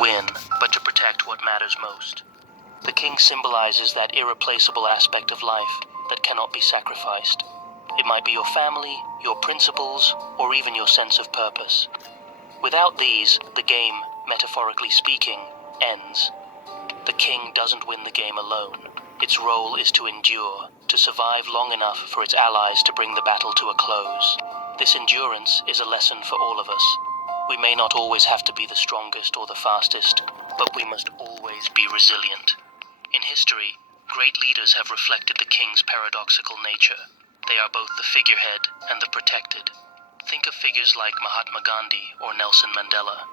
win, but to protect what matters most. The king symbolizes that irreplaceable aspect of life that cannot be sacrificed. It might be your family, your principles, or even your sense of purpose. Without these, the game, metaphorically speaking, ends. The king doesn't win the game alone. Its role is to endure, to survive long enough for its allies to bring the battle to a close. This endurance is a lesson for all of us. We may not always have to be the strongest or the fastest, but we must always be resilient. In history, great leaders have reflected the king's paradoxical nature. They are both the figurehead and the protected. Think of figures like Mahatma Gandhi or Nelson Mandela.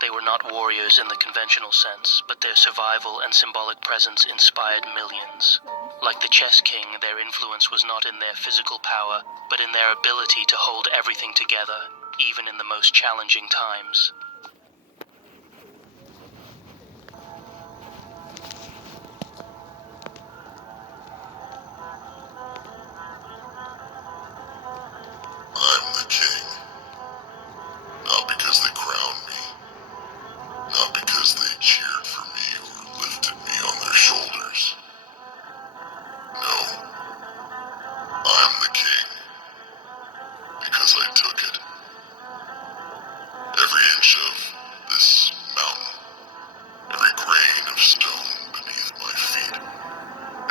They were not warriors in the conventional sense, but their survival and symbolic presence inspired millions. Like the chess king, their influence was not in their physical power, but in their ability to hold everything together, even in the most challenging times. I'm the king, not because they crowned me, not because they cheered for me or lifted me on their shoulders. No, I'm the king because I took it. Every inch of this mountain, every grain of stone beneath my feet,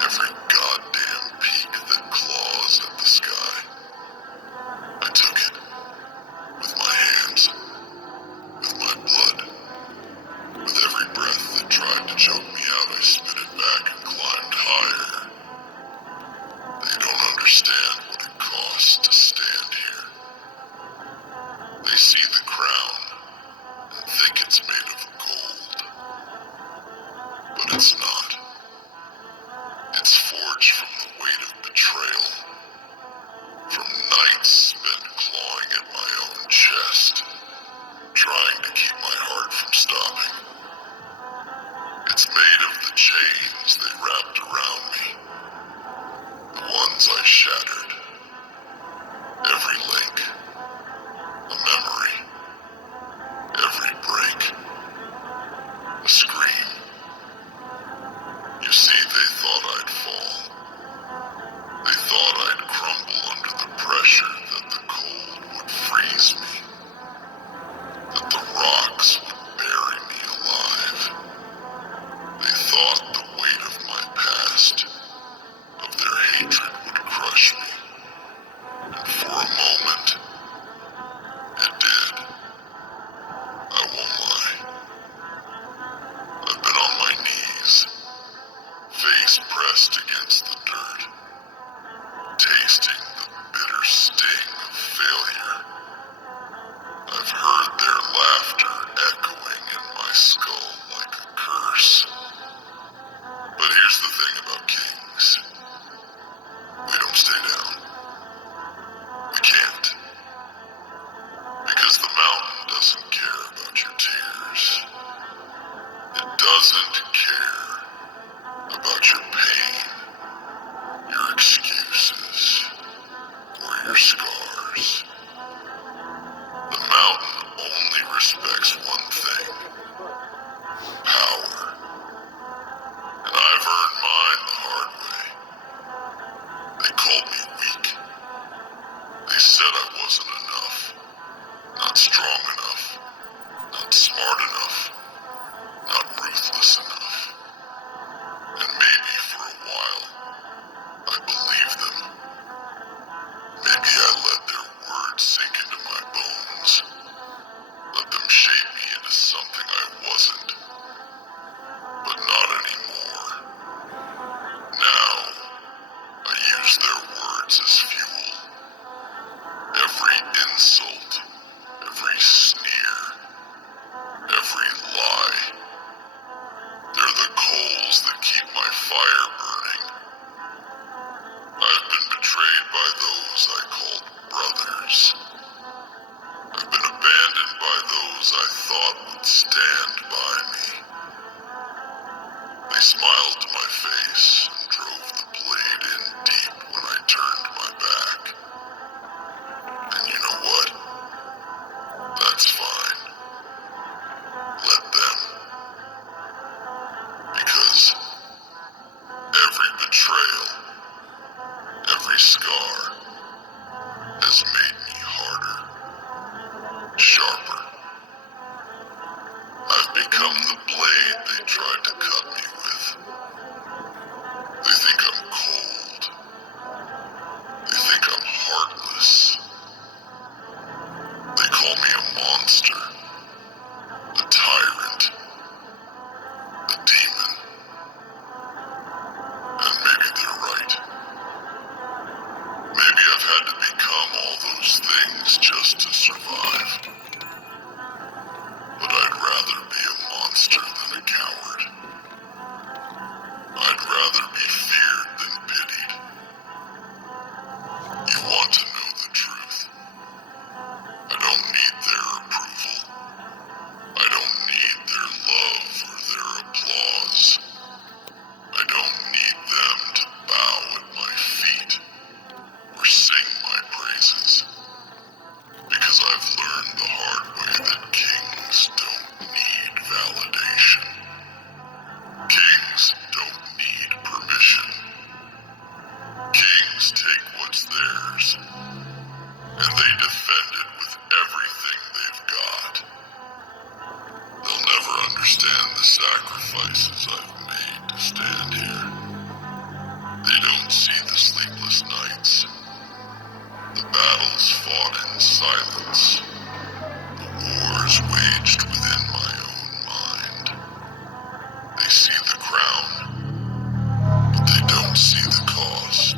every goddamn peak that claws at the sky. I took it with my hands, with my blood, with every breath that tried to choke me out. I spit it back and climbed higher. They don't understand what it costs to stand here. They see the crown and think it's made of gold. But it's not. It's forged from the weight of betrayal, from nights spent clawing at my own chest, trying to keep my heart from stopping. It's made become the blade they tried to cut me with. They think I'm cold. They think I'm heartless. They call me a monster, a tyrant, a demon. And maybe they're right. Maybe I've had to become all those things just to survive. But I'd rather be a monster than a coward. I'd rather be feared than pitied. You want to know the truth? I don't need their approval. I don't need their love or their applause. I don't need them to bow at my feet or sing my praises. Because I've learned the hard way that kings don't need validation. Kings don't need permission. Kings take what's theirs, and they defend it with everything they've got. They'll never understand the sacrifices I've made to stand here. They don't see the sleepless nights, the battles fought in silence, the wars waged within my own mind. They see the crown, but they don't see the cost.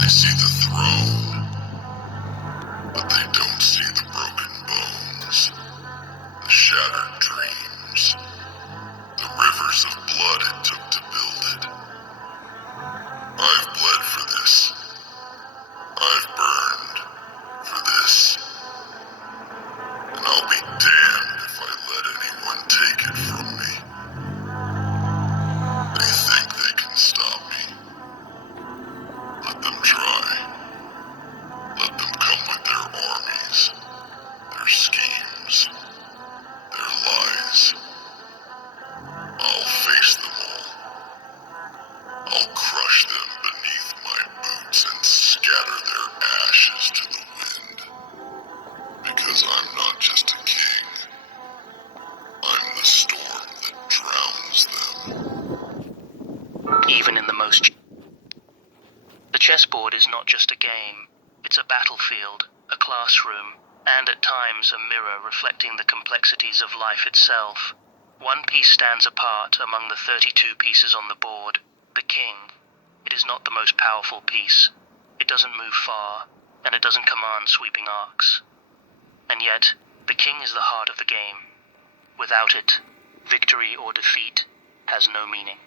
They see the throne, but they don't see the broken bones, the shattered dreams, the rivers of blood it took to build it. I've bled for this. I've burned for this. And I'll be damned if I let anyone take it from me. They think they can stop me. Let them try. Let them come with their armies, their schemes, their lies. I'll face them all. I'll crush them beneath my boots and scatter their ashes to the wind. Because I'm not just a king. I'm the storm that drowns them. Even in the most... The chessboard is not just a game. It's a battlefield, a classroom, and at times a mirror reflecting the complexities of life itself. One piece stands apart among the 32 pieces on the board, the king. It is not the most powerful piece. It doesn't move far, and it doesn't command sweeping arcs. And yet, the king is the heart of the game. Without it, victory or defeat has no meaning.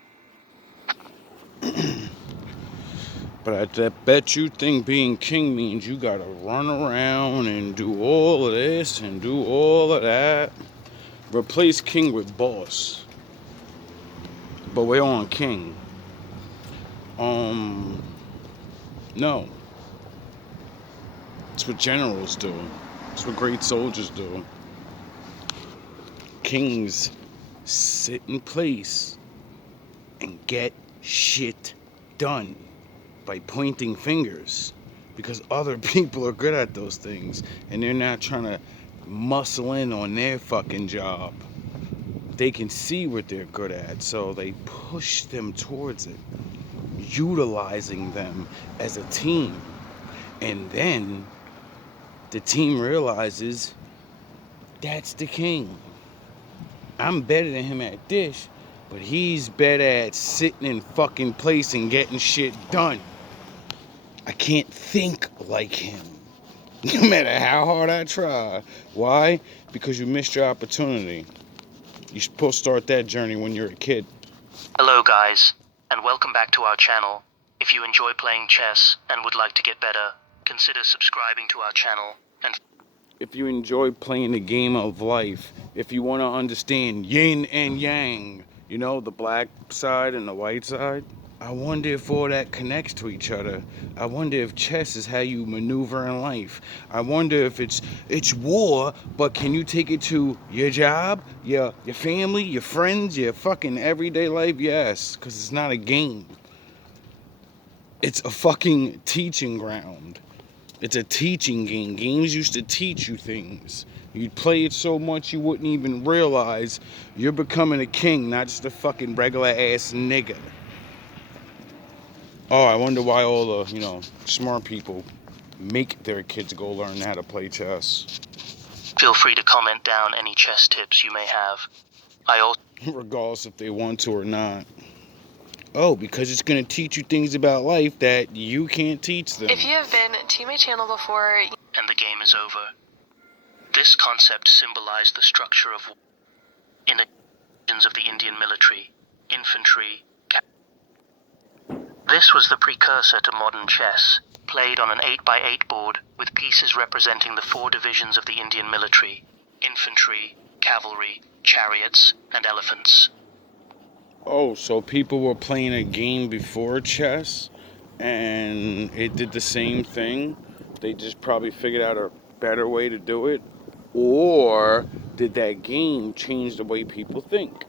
But I bet you think being king means you gotta run around and do all of this and do all of that. Replace king with boss. But we're on king. No. It's what generals do. It's what great soldiers do. Kings sit in place and get shit done by pointing fingers, because other people are good at those things and they're not trying to muscle in on their fucking job. They can see what they're good at, so they push them towards it, utilizing them as a team. And then the team realizes that's the king. I'm better than him at this, but he's better at sitting in fucking place and getting shit done. I can't think like him, no matter how hard I try. Why? Because you missed your opportunity. You're supposed to start that journey when you're a kid. Hello guys, and welcome back to our channel. If you enjoy playing chess and would like to get better, consider subscribing to our channel. And if you enjoy playing the game of life, if you want to understand yin and yang, you know, the black side and the white side, I wonder if all that connects to each other. I wonder if chess is how you maneuver in life. I wonder if it's war, but can you take it to your job, your family, your friends, your fucking everyday life? Yes, because it's not a game. It's a fucking teaching ground. It's a teaching game. Games used to teach you things. You'd play it so much you wouldn't even realize you're becoming a king, not just a fucking regular ass nigga. Oh, I wonder why all the, smart people make their kids go learn how to play chess. Feel free to comment down any chess tips you may have. I also Regardless if they want to or not. Oh, because it's going to teach you things about life that you can't teach them. If you have been to my channel before, and the game is over. This concept symbolized the structure of of the Indian military, infantry. This was the precursor to modern chess, played on an 8x8 board with pieces representing the 4 divisions of the Indian military: infantry, cavalry, chariots, and elephants. Oh, so people were playing a game before chess, and it did the same thing? They just probably figured out a better way to do it? Or did that game change the way people think?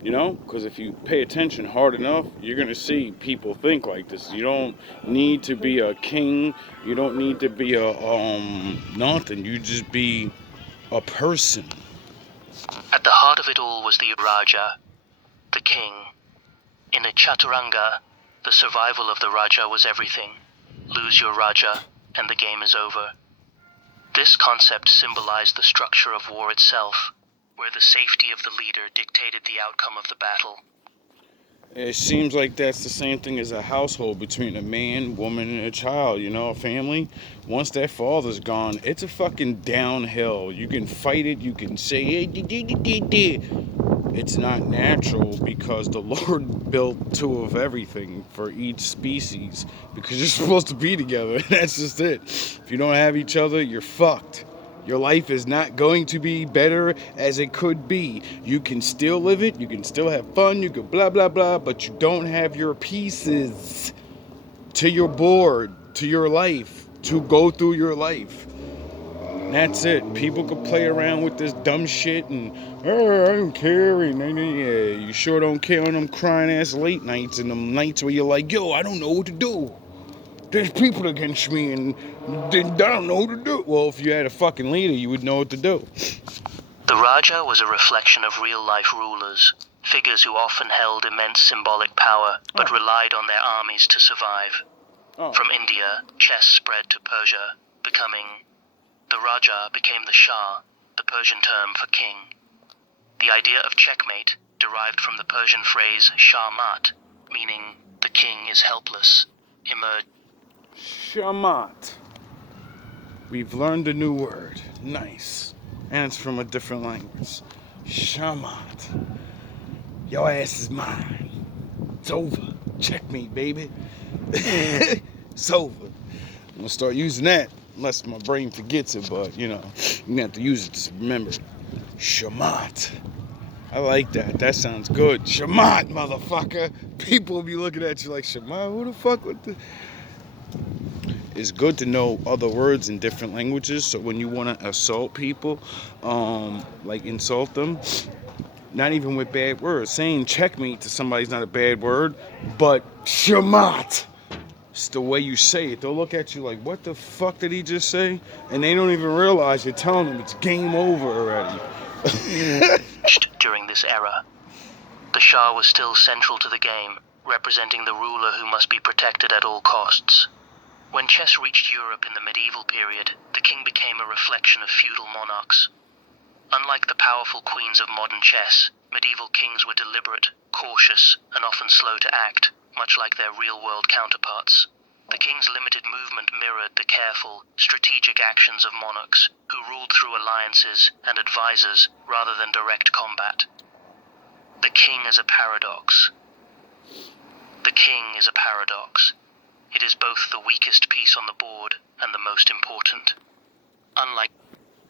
Because if you pay attention hard enough, you're going to see people think like this. You don't need to be a king. You don't need to be nothing. You just be a person. At the heart of it all was the Raja, the king. In a chaturanga, the survival of the Raja was everything. Lose your Raja, and the game is over. This concept symbolized the structure of war itself, where the safety of the leader dictated the outcome of the battle. It seems like that's the same thing as a household between a man, woman, and a child, a family. Once that father's gone, it's a fucking downhill. You can fight it, you can say, hey, it's not natural because the Lord built 2 of everything for each species because you're supposed to be together. That's just it. If you don't have each other, you're fucked. Your life is not going to be better as it could be. You can still live it, you can still have fun, you can blah, blah, blah, but you don't have your pieces to your board, to your life, to go through your life. That's it. People could play around with this dumb shit and, I don't care. And yeah, you sure don't care on them crying ass late nights and them nights where you're like, yo, I don't know what to do. There's people against me and I don't know what to do. Well, if you had a fucking leader, you would know what to do. The Raja was a reflection of real-life rulers, figures who often held immense symbolic power but relied on their armies to survive. From India, chess spread to Persia, the Raja became the Shah, the Persian term for king. The idea of checkmate derived from the Persian phrase Shah-mat, meaning the king is helpless, emerged. Shamat. We've learned a new word. Nice. And it's from a different language. Shamat. Your ass is mine. It's over. Checkmate, baby. It's over. I'm gonna start using that. Unless my brain forgets it, but you have to use it to remember it. Shamat. I like that. That sounds good. Shamat, motherfucker. People will be looking at you like, Shamat, who the fuck with the... It's good to know other words in different languages, so when you want to assault people, like insult them, not even with bad words. Saying checkmate to somebody's not a bad word, but Shamat. It's the way you say it. They'll look at you like, what the fuck did he just say? And they don't even realize you're telling them it's game over already. During this era, the Shah was still central to the game, representing the ruler who must be protected at all costs. When chess reached Europe in the medieval period, the king became a reflection of feudal monarchs. Unlike the powerful queens of modern chess, medieval kings were deliberate, cautious, and often slow to act, much like their real-world counterparts. The king's limited movement mirrored the careful, strategic actions of monarchs, who ruled through alliances and advisors rather than direct combat. The king is a paradox. The king is a paradox. It is both the weakest piece on the board and the most important. Unlike...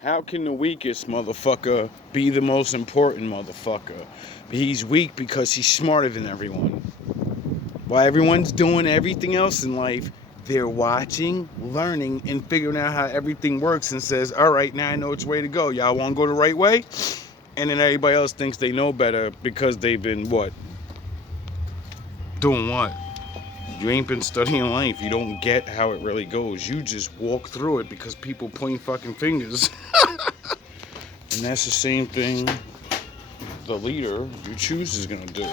How can the weakest motherfucker be the most important motherfucker? He's weak because he's smarter than everyone. While everyone's doing everything else in life, they're watching, learning, and figuring out how everything works and says, all right, now I know which way to go. Y'all want to go the right way? And then everybody else thinks they know better because they've been, what? Doing what? You ain't been studying life. You don't get how it really goes. You just walk through it because people point fucking fingers. And that's the same thing the leader you choose is gonna do.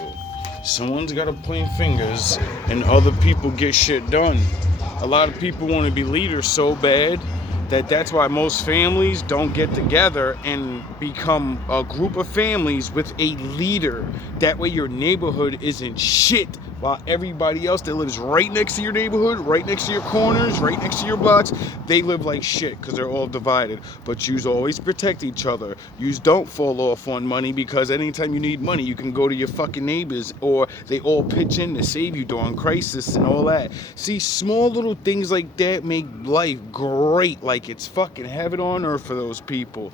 Someone's gotta point fingers and other people get shit done. A lot of people want to be leaders so bad that's why most families don't get together and become a group of families with a leader. That way your neighborhood isn't shit, while everybody else that lives right next to your neighborhood, right next to your corners, right next to your blocks, they live like shit because they're all divided. But yous always protect each other. Yous don't fall off on money, because anytime you need money, you can go to your fucking neighbors, or they all pitch in to save you during crisis and all that. See, small little things like that make life great, like it's fucking heaven on earth for those people.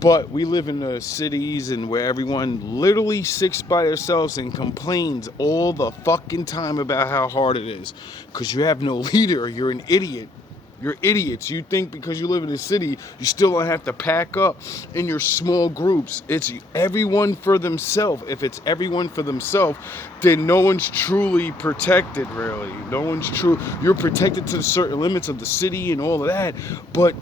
But we live in the cities and where everyone literally sits by themselves and complains all the fucking time about how hard it is. Because you have no leader, you're an idiot. You're idiots. You think because you live in a city, you still don't have to pack up in your small groups. It's everyone for themselves. If it's everyone for themselves, then no one's truly protected, really. No one's true. You're protected to the certain limits of the city and all of that. But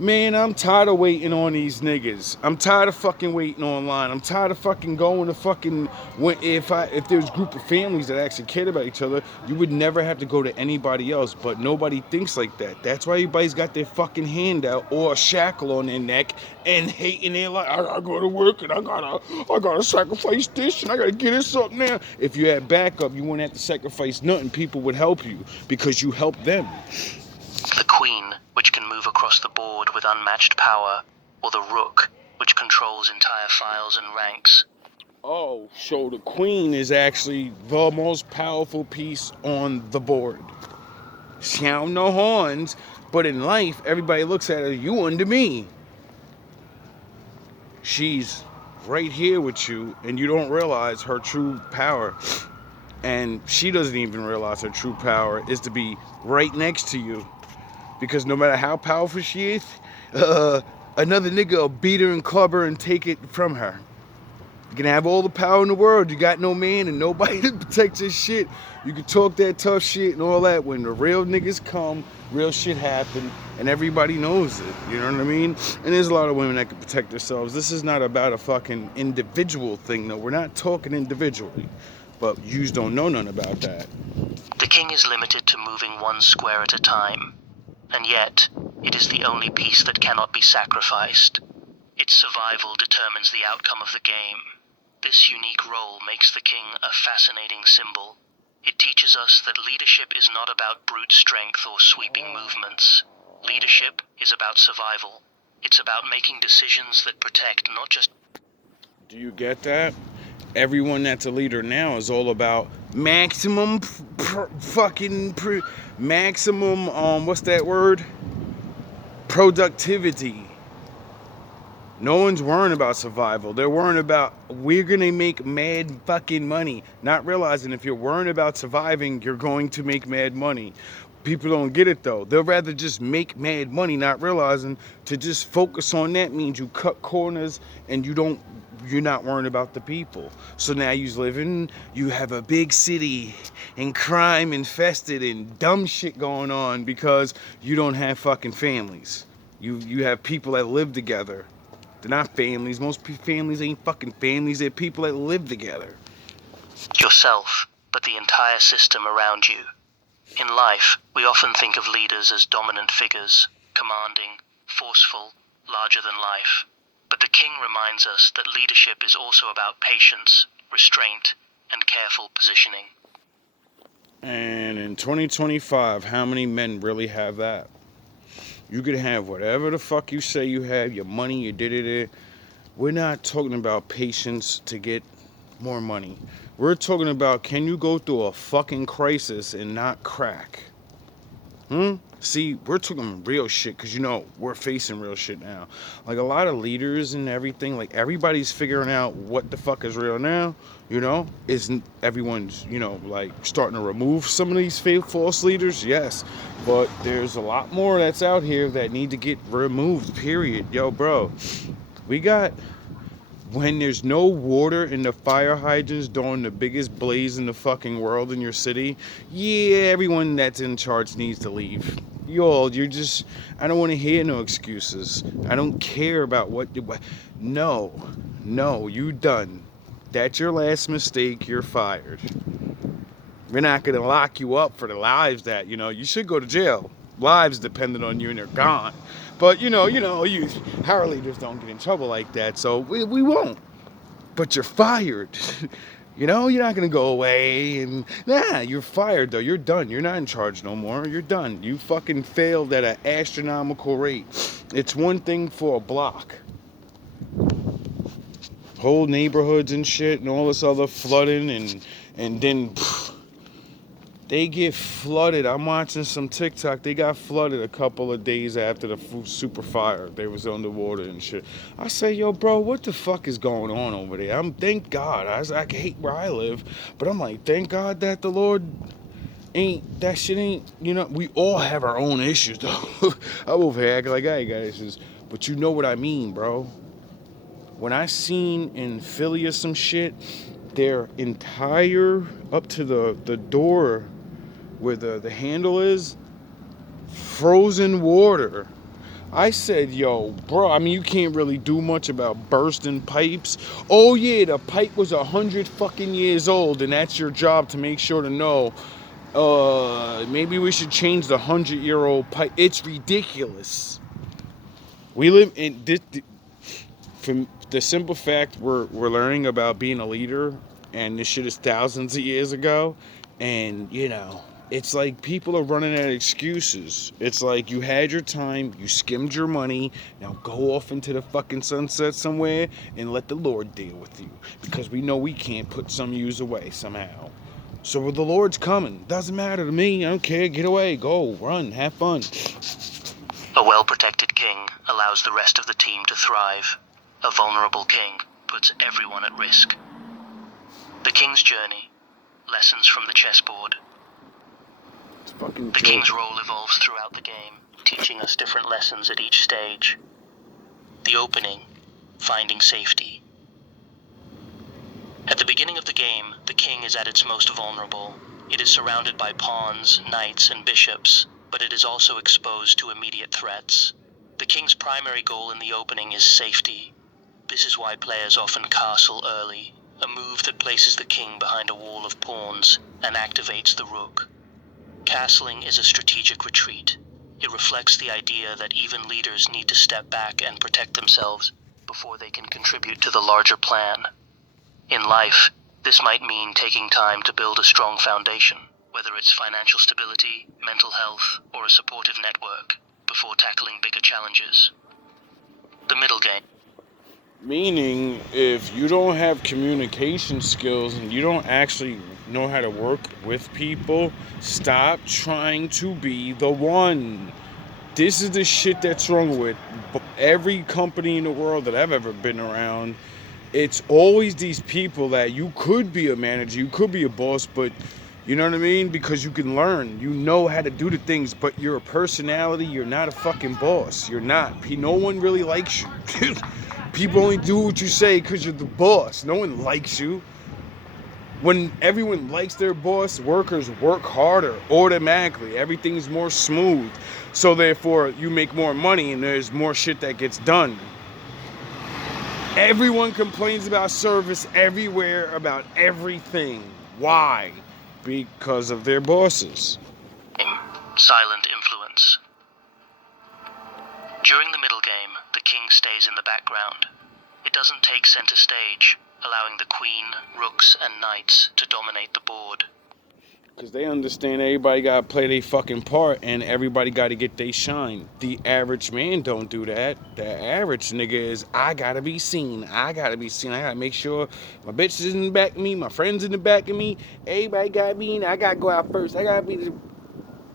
man, I'm tired of waiting on these niggas. I'm tired of fucking waiting online. I'm tired of fucking going to fucking... If there's a group of families that actually cared about each other, you would never have to go to anybody else. But nobody thinks like that. That's why everybody's got their fucking hand out or a shackle on their neck and hating their life. I gotta go to work and I gotta sacrifice this and I gotta get this up now. If you had backup, you wouldn't have to sacrifice nothing. People would help you because you helped them. The Queen, which can move across the board with unmatched power, or the Rook, which controls entire files and ranks. Oh, so the Queen is actually the most powerful piece on the board. She don't know horns, but in life, everybody looks at her, you under me. She's right here with you, and you don't realize her true power. And she doesn't even realize her true power is to be right next to you. Because no matter how powerful she is, another nigga will beat her and club her and take it from her. You can have all the power in the world. You got no man and nobody to protect your shit. You can talk that tough shit and all that. When the real niggas come, real shit happen, and everybody knows it. You know what I mean? And there's a lot of women that can protect themselves. This is not about a fucking individual thing, though. We're not talking individually. But yous don't know nothing about that. The king is limited to moving one square at a time. And yet, it is the only piece that cannot be sacrificed. Its survival determines the outcome of the game. This unique role makes the king a fascinating symbol. It teaches us that leadership is not about brute strength or sweeping movements. Leadership is about survival. It's about making decisions that protect not just... Do you get that? Everyone that's a leader now is all about maximum maximum, what's that word? Productivity. No one's worrying about survival. They're worrying about, we're going to make mad fucking money. Not realizing if you're worrying about surviving, you're going to make mad money. People don't get it though. They'll rather just make mad money, not realizing to just focus on that means you cut corners and you're not worrying about the people. So now you have a big city and crime infested and dumb shit going on because you don't have fucking families. You have people that live together. They're not families. Most families ain't fucking families. They're people that live together. yourself, but the entire system around you. In life, we often think of leaders as dominant figures, commanding, forceful, larger than life. But the king reminds us that leadership is also about patience, restraint, and careful positioning. And in 2025, how many men really have that? You could have whatever the fuck you say you have, your money, you did it. We're not talking about patience to get more money. We're talking about, can you go through a fucking crisis and not crack? See, we're talking real shit because, we're facing real shit now. Like, a lot of leaders and everything, like, everybody's figuring out what the fuck is real now, Isn't everyone's, like, starting to remove some of these false leaders? Yes. But there's a lot more that's out here that need to get removed, period. Yo, bro, when there's no water in the fire hydrants during the biggest blaze in the fucking world in your city, yeah, everyone that's in charge needs to leave. you're just, I don't want to hear no excuses. I don't care about what, no, you done. That's your last mistake, you're fired. We're not going to lock you up for the lives that, you should go to jail. Lives dependent on you and they're gone. But, you our leaders don't get in trouble like that, so we won't. But you're fired. You're not going to go away and, you're fired though. You're done. You're not in charge no more. You're done. You fucking failed at an astronomical rate. It's one thing for a block. Whole neighborhoods and shit and all this other flooding and then they get flooded. I'm watching some TikTok. They got flooded a couple of days after the super fire. They was underwater and shit. I say, yo, bro, what the fuck is going on over there? Thank God. I hate where I live, but I'm like, thank God that the Lord that shit ain't, we all have our own issues, though. I'm over here acting like I ain't got issues, but you know what I mean, bro. When I seen in Philly or some shit, their entire, up to the door where the handle is, frozen water. I said, yo, bro, you can't really do much about bursting pipes. Oh yeah, the pipe was 100 fucking years old, and that's your job to make sure to know. Maybe we should change the 100-year-old pipe. It's ridiculous. We live in this. From the simple fact we're learning about being a leader, and this shit is thousands of years ago, and it's like people are running out of excuses. It's like you had your time, you skimmed your money, now go off into the fucking sunset somewhere and let the Lord deal with you. Because we know we can't put some use away somehow. So the Lord's coming. Doesn't matter to me. I don't care. Get away. Go. Run. Have fun. A well-protected king allows the rest of the team to thrive. A vulnerable king puts everyone at risk. The king's journey. Lessons from the chessboard. The king's role evolves throughout the game, teaching us different lessons at each stage. The opening, finding safety. At the beginning of the game, the king is at its most vulnerable. It is surrounded by pawns, knights, and bishops, but it is also exposed to immediate threats. The king's primary goal in the opening is safety. This is why players often castle early, a move that places the king behind a wall of pawns and activates the rook. Castling is a strategic retreat. It reflects the idea that even leaders need to step back and protect themselves before they can contribute to the larger plan. In life, this might mean taking time to build a strong foundation, whether it's financial stability, mental health, or a supportive network, before tackling bigger challenges. The middle game. Meaning, if you don't have communication skills and you don't actually know how to work with people, stop trying to be the one. This is the shit that's wrong with every company in the world that I've ever been around. It's always these people that you could be a manager, you could be a boss, but you know what I mean? Because you can learn, you know how to do the things, but you're a personality, you're not a fucking boss. You're not. No one really likes you. People only do what you say because you're the boss. No one likes you. When everyone likes their boss, workers work harder automatically. Everything's more smooth. So therefore, you make more money and there's more shit that gets done. Everyone complains about service everywhere, about everything. Why? Because of their bosses. Silent influence. During the middle game, the king stays in the background. It doesn't take center stage, allowing the queen, rooks, and knights to dominate the board. Because they understand everybody got to play their fucking part and everybody got to get their shine. The average man don't do that. The average nigga is, I got to be seen. I got to make sure my bitch is in the back of me, my friends in the back of me. Everybody got to be in. I got to go out first. I got to be the...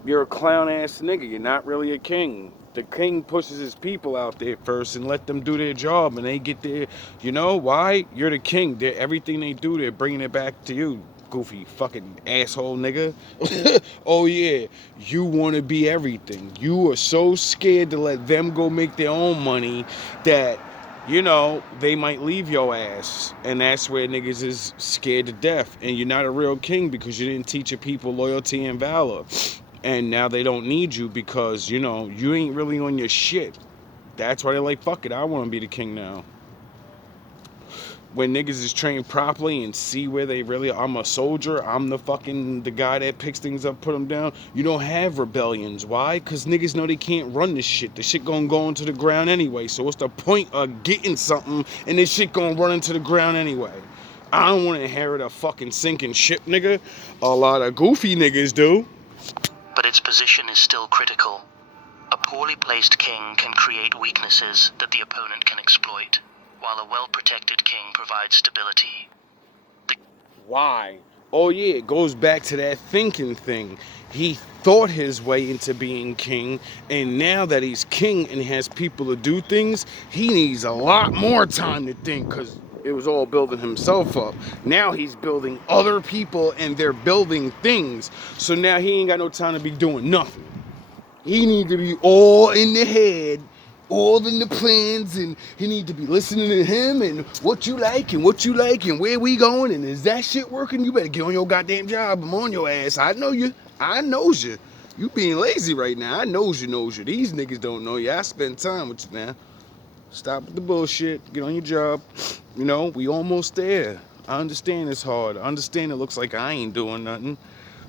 You're a clown-ass nigga. You're not really a king. The king pushes his people out there first and let them do their job, and they get there. You know why? You're the king. Everything they do, they're bringing it back to you, goofy fucking asshole nigga. Oh yeah, you want to be everything. You are so scared to let them go make their own money that, they might leave your ass. And that's where niggas is scared to death. And you're not a real king because you didn't teach your people loyalty and valor. And now they don't need you because, you know, you ain't really on your shit. That's why they're like, fuck it, I want to be the king now. When niggas is trained properly and see where they really are, I'm a soldier, I'm the guy that picks things up, put them down. You don't have rebellions. Why? Because niggas know they can't run this shit. The shit gonna go into the ground anyway. So what's the point of getting something and this shit gonna run into the ground anyway? I don't want to inherit a fucking sinking ship, nigga. A lot of goofy niggas do. But its position is still critical. A poorly placed king can create weaknesses that the opponent can exploit, while a well-protected king provides stability. Why? Oh yeah, it goes back to that thinking thing. He thought his way into being king, and now that he's king and has people to do things, he needs a lot more time to think, because it was all building himself up. Now he's building other people and they're building things. So now he ain't got no time to be doing nothing. He need to be all in the head, all in the plans, and he need to be listening to him and what you like and where we going, and is that shit working? You better get on your goddamn job. I'm on your ass. I know you. I knows you. You being lazy right now. I knows you. These niggas don't know you. I spend time with you now. Stop with the bullshit. Get on your job. You know, we almost there. I understand it's hard. I understand it looks like I ain't doing nothing.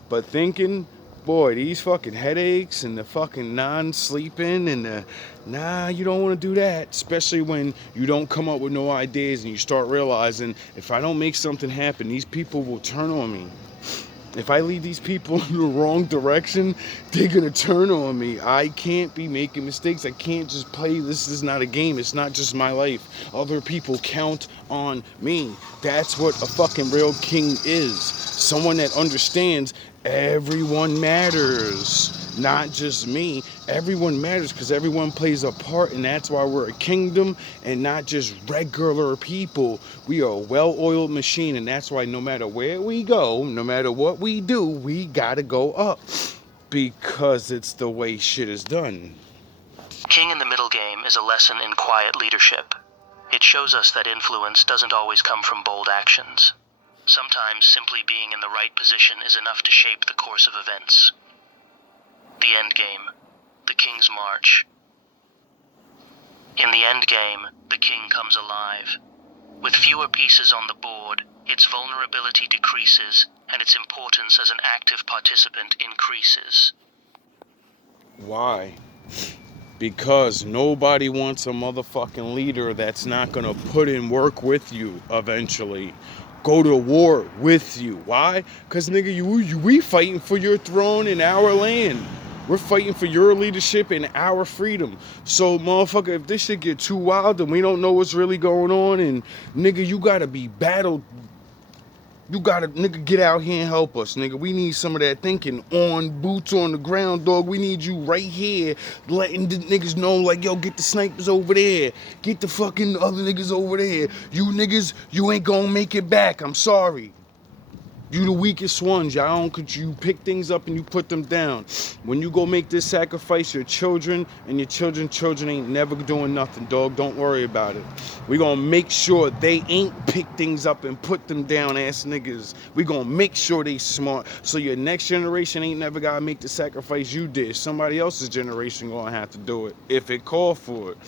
But thinking, boy, these fucking headaches and the fucking non-sleeping and the, nah, you don't want to do that. Especially when you don't come up with no ideas and you start realizing, if I don't make something happen, these people will turn on me. If I lead these people in the wrong direction, they're going to turn on me. I can't be making mistakes. I can't just play. This is not a game. It's not just my life. Other people count on me. That's what a fucking real king is. Someone that understands everyone matters. Not just me. Everyone matters because everyone plays a part, and that's why we're a kingdom and not just regular people. We are a well-oiled machine, and that's why no matter where we go, no matter what we do, we gotta go up because it's the way shit is done. King in the Middle Game is a lesson in quiet leadership. It shows us that influence doesn't always come from bold actions. Sometimes simply being in the right position is enough to shape the course of events. The Endgame, the King's March. In the Endgame, the king comes alive. With fewer pieces on the board, its vulnerability decreases, and its importance as an active participant increases. Why? Because nobody wants a motherfucking leader that's not gonna put in work with you eventually. Go to war with you. Why? Because nigga, we fighting for your throne in our land. We're fighting for your leadership and our freedom. So, motherfucker, if this shit get too wild and we don't know what's really going on, and nigga, you gotta be battled. You gotta, nigga, get out here and help us, nigga. We need some of that thinking on boots on the ground, dog. We need you right here, letting the niggas know, like, yo, get the snipers over there. Get the fucking other niggas over there. You niggas, you ain't gonna make it back. I'm sorry. You the weakest ones. Y'all don't, you pick things up and you put them down. When you go make this sacrifice, your children and your children ain't never doing nothing, dog. Don't worry about it. We gonna make sure they ain't pick things up and put them down, ass niggas. We gonna make sure they smart. So your next generation ain't never gotta make the sacrifice you did. Somebody else's generation gonna have to do it if it called for it.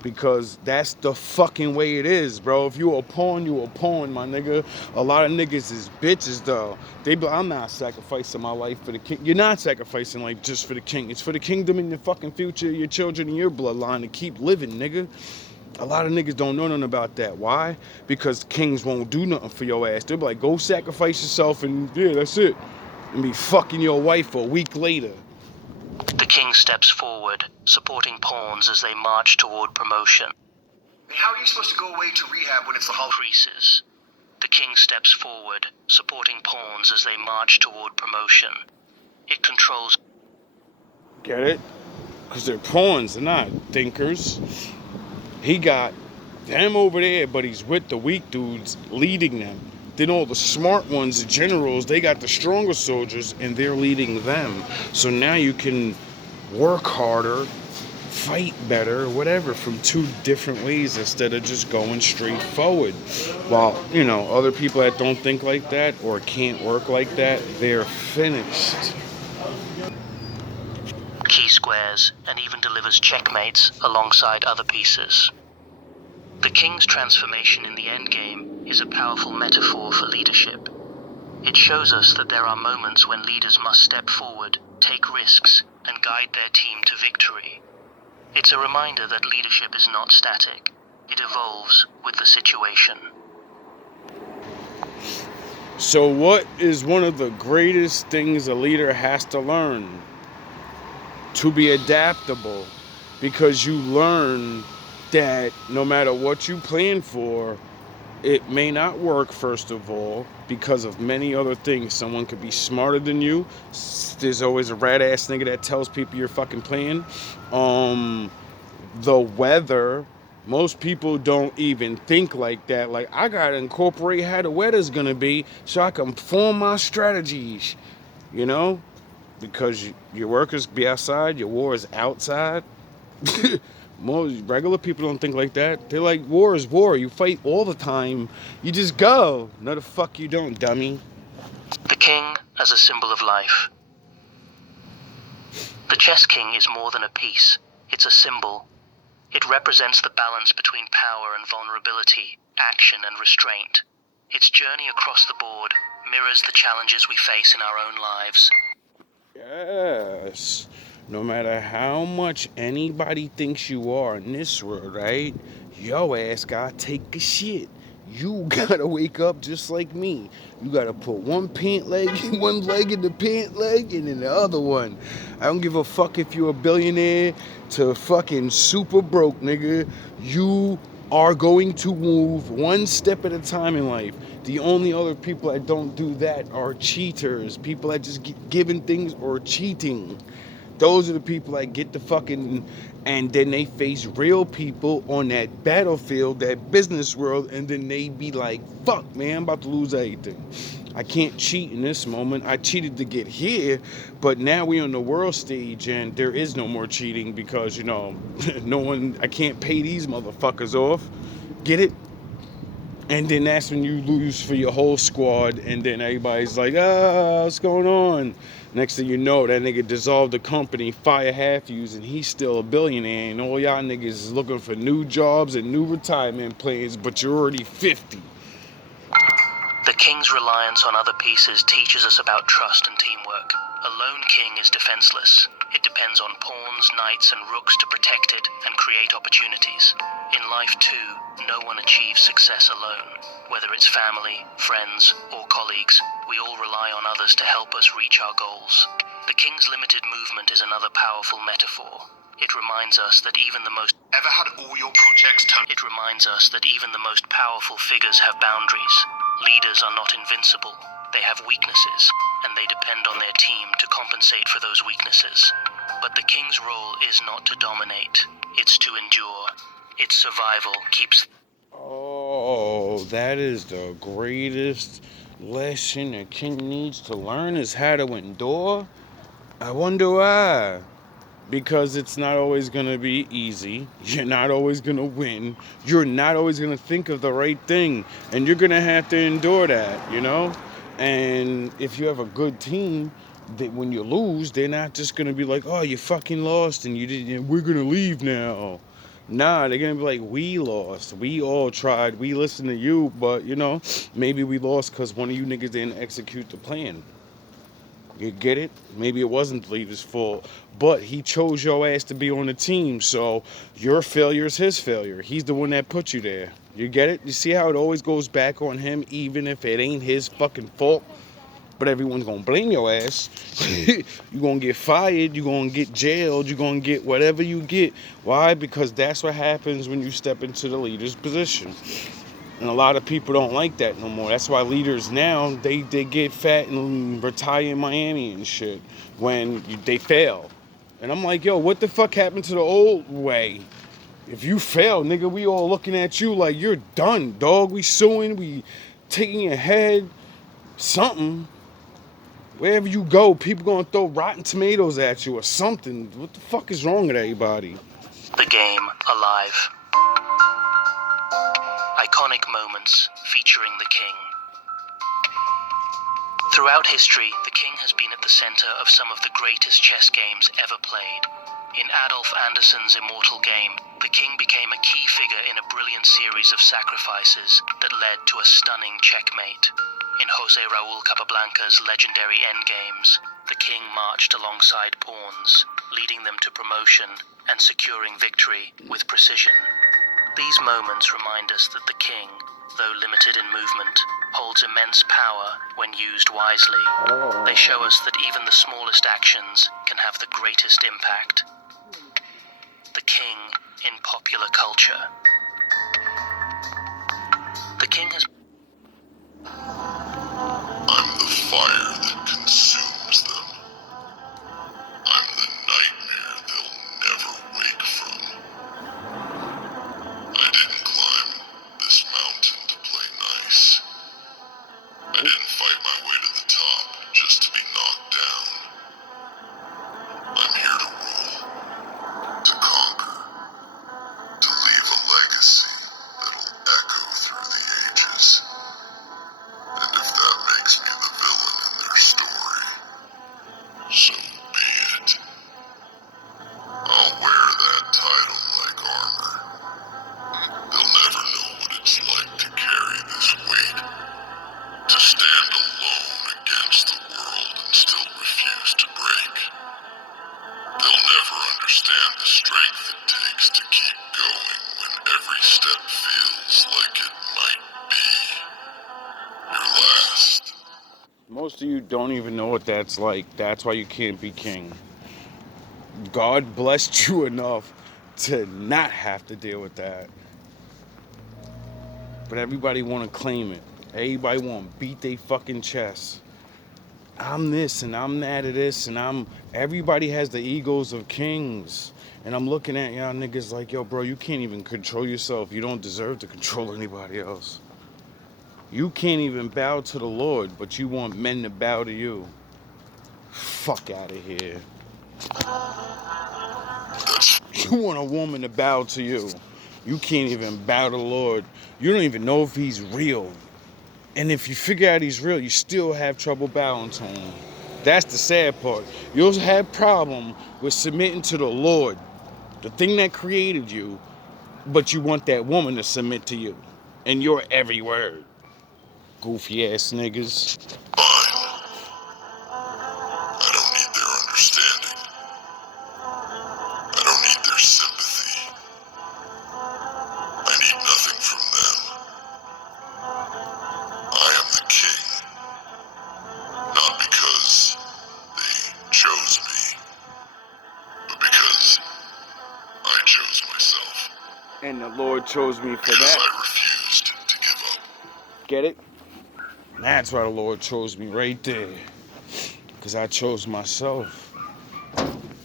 Because that's the fucking way it is, bro. If you a pawn, my nigga. A lot of niggas is bitches, though. They be, I'm not sacrificing my life for the king. You're not sacrificing life just for the king. It's for the kingdom and the fucking future of your children and your bloodline to keep living, nigga. A lot of niggas don't know nothing about that. Why? Because kings won't do nothing for your ass. They'll be like, go sacrifice yourself and yeah, that's it. And be fucking your wife a week later. The king steps forward, supporting pawns as they march toward promotion. How are you supposed to go away to rehab when it's the holiday? Increases. The king steps forward, supporting pawns as they march toward promotion. It controls. Get it? Because they're pawns, they're not thinkers. He got them over there, but he's with the weak dudes leading them. Then all the smart ones, the generals, they got the stronger soldiers and they're leading them. So now you can work harder, fight better, whatever, from two different ways instead of just going straight forward. While, you know, other people that don't think like that or can't work like that, they're finished. key squares, and even delivers checkmates alongside other pieces. The king's transformation in the endgame is a powerful metaphor for leadership. It shows us that there are moments when leaders must step forward, take risks, and guide their team to victory. It's a reminder that leadership is not static. It evolves with the situation. So what is one of the greatest things a leader has to learn? To be adaptable, because you learn that no matter what you plan for, it may not work, first of all, because of many other things. Someone could be smarter than you. There's always a rat ass nigga that tells people you're fucking playing. The weather, most people don't even think like that. Like, I gotta incorporate how the weather's gonna be so I can form my strategies, you know? Because your workers be outside, your war is outside. Most regular people don't think like that. They're like, war is war. You fight all the time. You just go. No, the fuck you don't, dummy. The king as a symbol of life. The chess king is more than a piece. It's a symbol. It represents the balance between power and vulnerability, action and restraint. Its journey across the board mirrors the challenges we face in our own lives. Yes. No matter how much anybody thinks you are in this world, right? Yo ass gotta take a shit. You gotta wake up just like me. You gotta put one leg in the pant leg and then the other one. I don't give a fuck if you're a billionaire to fucking super broke, nigga. You are going to move one step at a time in life. The only other people that don't do that are cheaters. People that just get given things or cheating. Those are the people that get the fucking, and then they face real people on that battlefield, that business world, and then they be like, fuck, man, I'm about to lose everything. I can't cheat in this moment. I cheated to get here, but now we're on the world stage and there is no more cheating because, you know, I can't pay these motherfuckers off. Get it? And then that's when you lose for your whole squad, and then everybody's like, what's going on? Next thing you know, that nigga dissolved the company, fire half yous, and he's still a billionaire, and all y'all niggas is looking for new jobs and new retirement plans, but you're already 50. The king's reliance on other pieces teaches us about trust and teamwork. A lone king is defenseless. It depends on pawns, knights, and rooks to protect it and create opportunities. In life, too, no one achieves success alone. Whether it's family, friends, or colleagues, we all rely on others to help us reach our goals. The king's limited movement is another powerful metaphor. It reminds us that even the most powerful figures have boundaries. Leaders are not invincible. They have weaknesses, and they depend on their team to compensate for those weaknesses. But the king's role is not to dominate. It's to endure. Its survival keeps... Oh, that is the greatest lesson a king needs to learn, is how to endure. I wonder why. Because it's not always going to be easy. You're not always going to win. You're not always going to think of the right thing. And you're going to have to endure that, you know? And if you have a good team, that when you lose, they're not just going to be like, oh, you fucking lost and we're going to leave now. Nah, they're going to be like, we lost. We all tried. We listened to you, but, you know, maybe we lost because one of you niggas didn't execute the plan. You get it? Maybe it wasn't the leader's fault, but he chose your ass to be on the team, so your failure is his failure. He's the one that put you there. You get it? You see how it always goes back on him, even if it ain't his fucking fault? But everyone's gonna blame your ass. You're gonna get fired, you're gonna get jailed, you're gonna get whatever you get. Why? Because that's what happens when you step into the leader's position. And a lot of people don't like that no more. That's why leaders now, they get fat and retire in Miami and shit when they fail. And I'm like, yo, what the fuck happened to the old way? If you fail, nigga, we all looking at you like you're done, dog. We suing, we taking your head, something. Wherever you go, people gonna throw rotten tomatoes at you or something. What the fuck is wrong with everybody? The game alive. Iconic moments featuring the king. Throughout history, the king has been at the center of some of the greatest chess games ever played. In Adolf Anderson's immortal game, the king became a key figure in a brilliant series of sacrifices that led to a stunning checkmate. In Jose Raul Capablanca's legendary endgames, the king marched alongside pawns, leading them to promotion and securing victory with precision. These moments remind us that the king, though limited in movement, holds immense power when used wisely. They show us that even the smallest actions can have the greatest impact. The king in popular culture. The king has... I'm the fire that consumes them. I'm the nightmare they'll never wake from. I didn't climb this mountain to play nice. I didn't fight my way to the top just to be knocked down. I'm here to rule, to conquer, to leave a legacy that'll echo through the ages. And if that makes me the villain in their story, so be it. I'll wear that title like armor. They'll never know what it's like to carry this weight, to stand alone against the world and still refuse to break. They'll never understand the strength it takes to keep going when every step feels like it might be your last. Most of you don't even know what that's like. That's why you can't be king. God blessed you enough to not have to deal with that. But everybody want to claim it. Everybody want to beat their fucking chest. I'm this and I'm that of this and everybody has the egos of kings. And I'm looking at y'all niggas like, yo, bro, you can't even control yourself. You don't deserve to control anybody else. You can't even bow to the Lord, but you want men to bow to you. Fuck out of here. You want a woman to bow to you. You can't even bow to the Lord. You don't even know if he's real. And if you figure out he's real, you still have trouble bowing to him. That's the sad part. You'll have problem with submitting to the Lord, the thing that created you, but you want that woman to submit to you and your every word. Goofy ass niggas. Fine. I don't need their understanding. I don't need their sympathy. I need nothing from them. I am the king. Not because they chose me, but because I chose myself. And the Lord chose me for Because that. I refused to give up. Get it? That's why the Lord chose me right there. Because I chose myself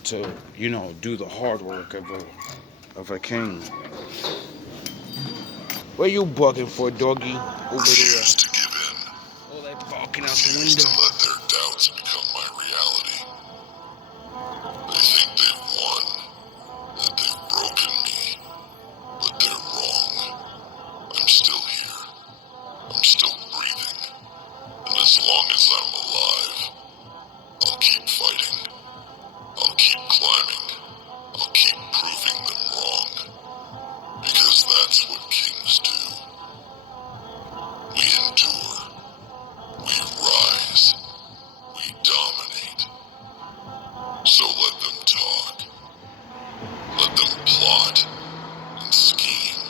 to, do the hard work of a king. Where you bugging for, doggy? Over Refuse there. to give in. All that barking out the Refuse to window. let their doubts become my reality. They think they've won, that they've broken me, but they're wrong. I'm still here. I'm still breathing. And as long as I'm alive, I'll keep fighting. I'll keep climbing. I'll keep proving them wrong. Because that's what kings do. We endure. We rise. We dominate. So let them talk. Let them plot and scheme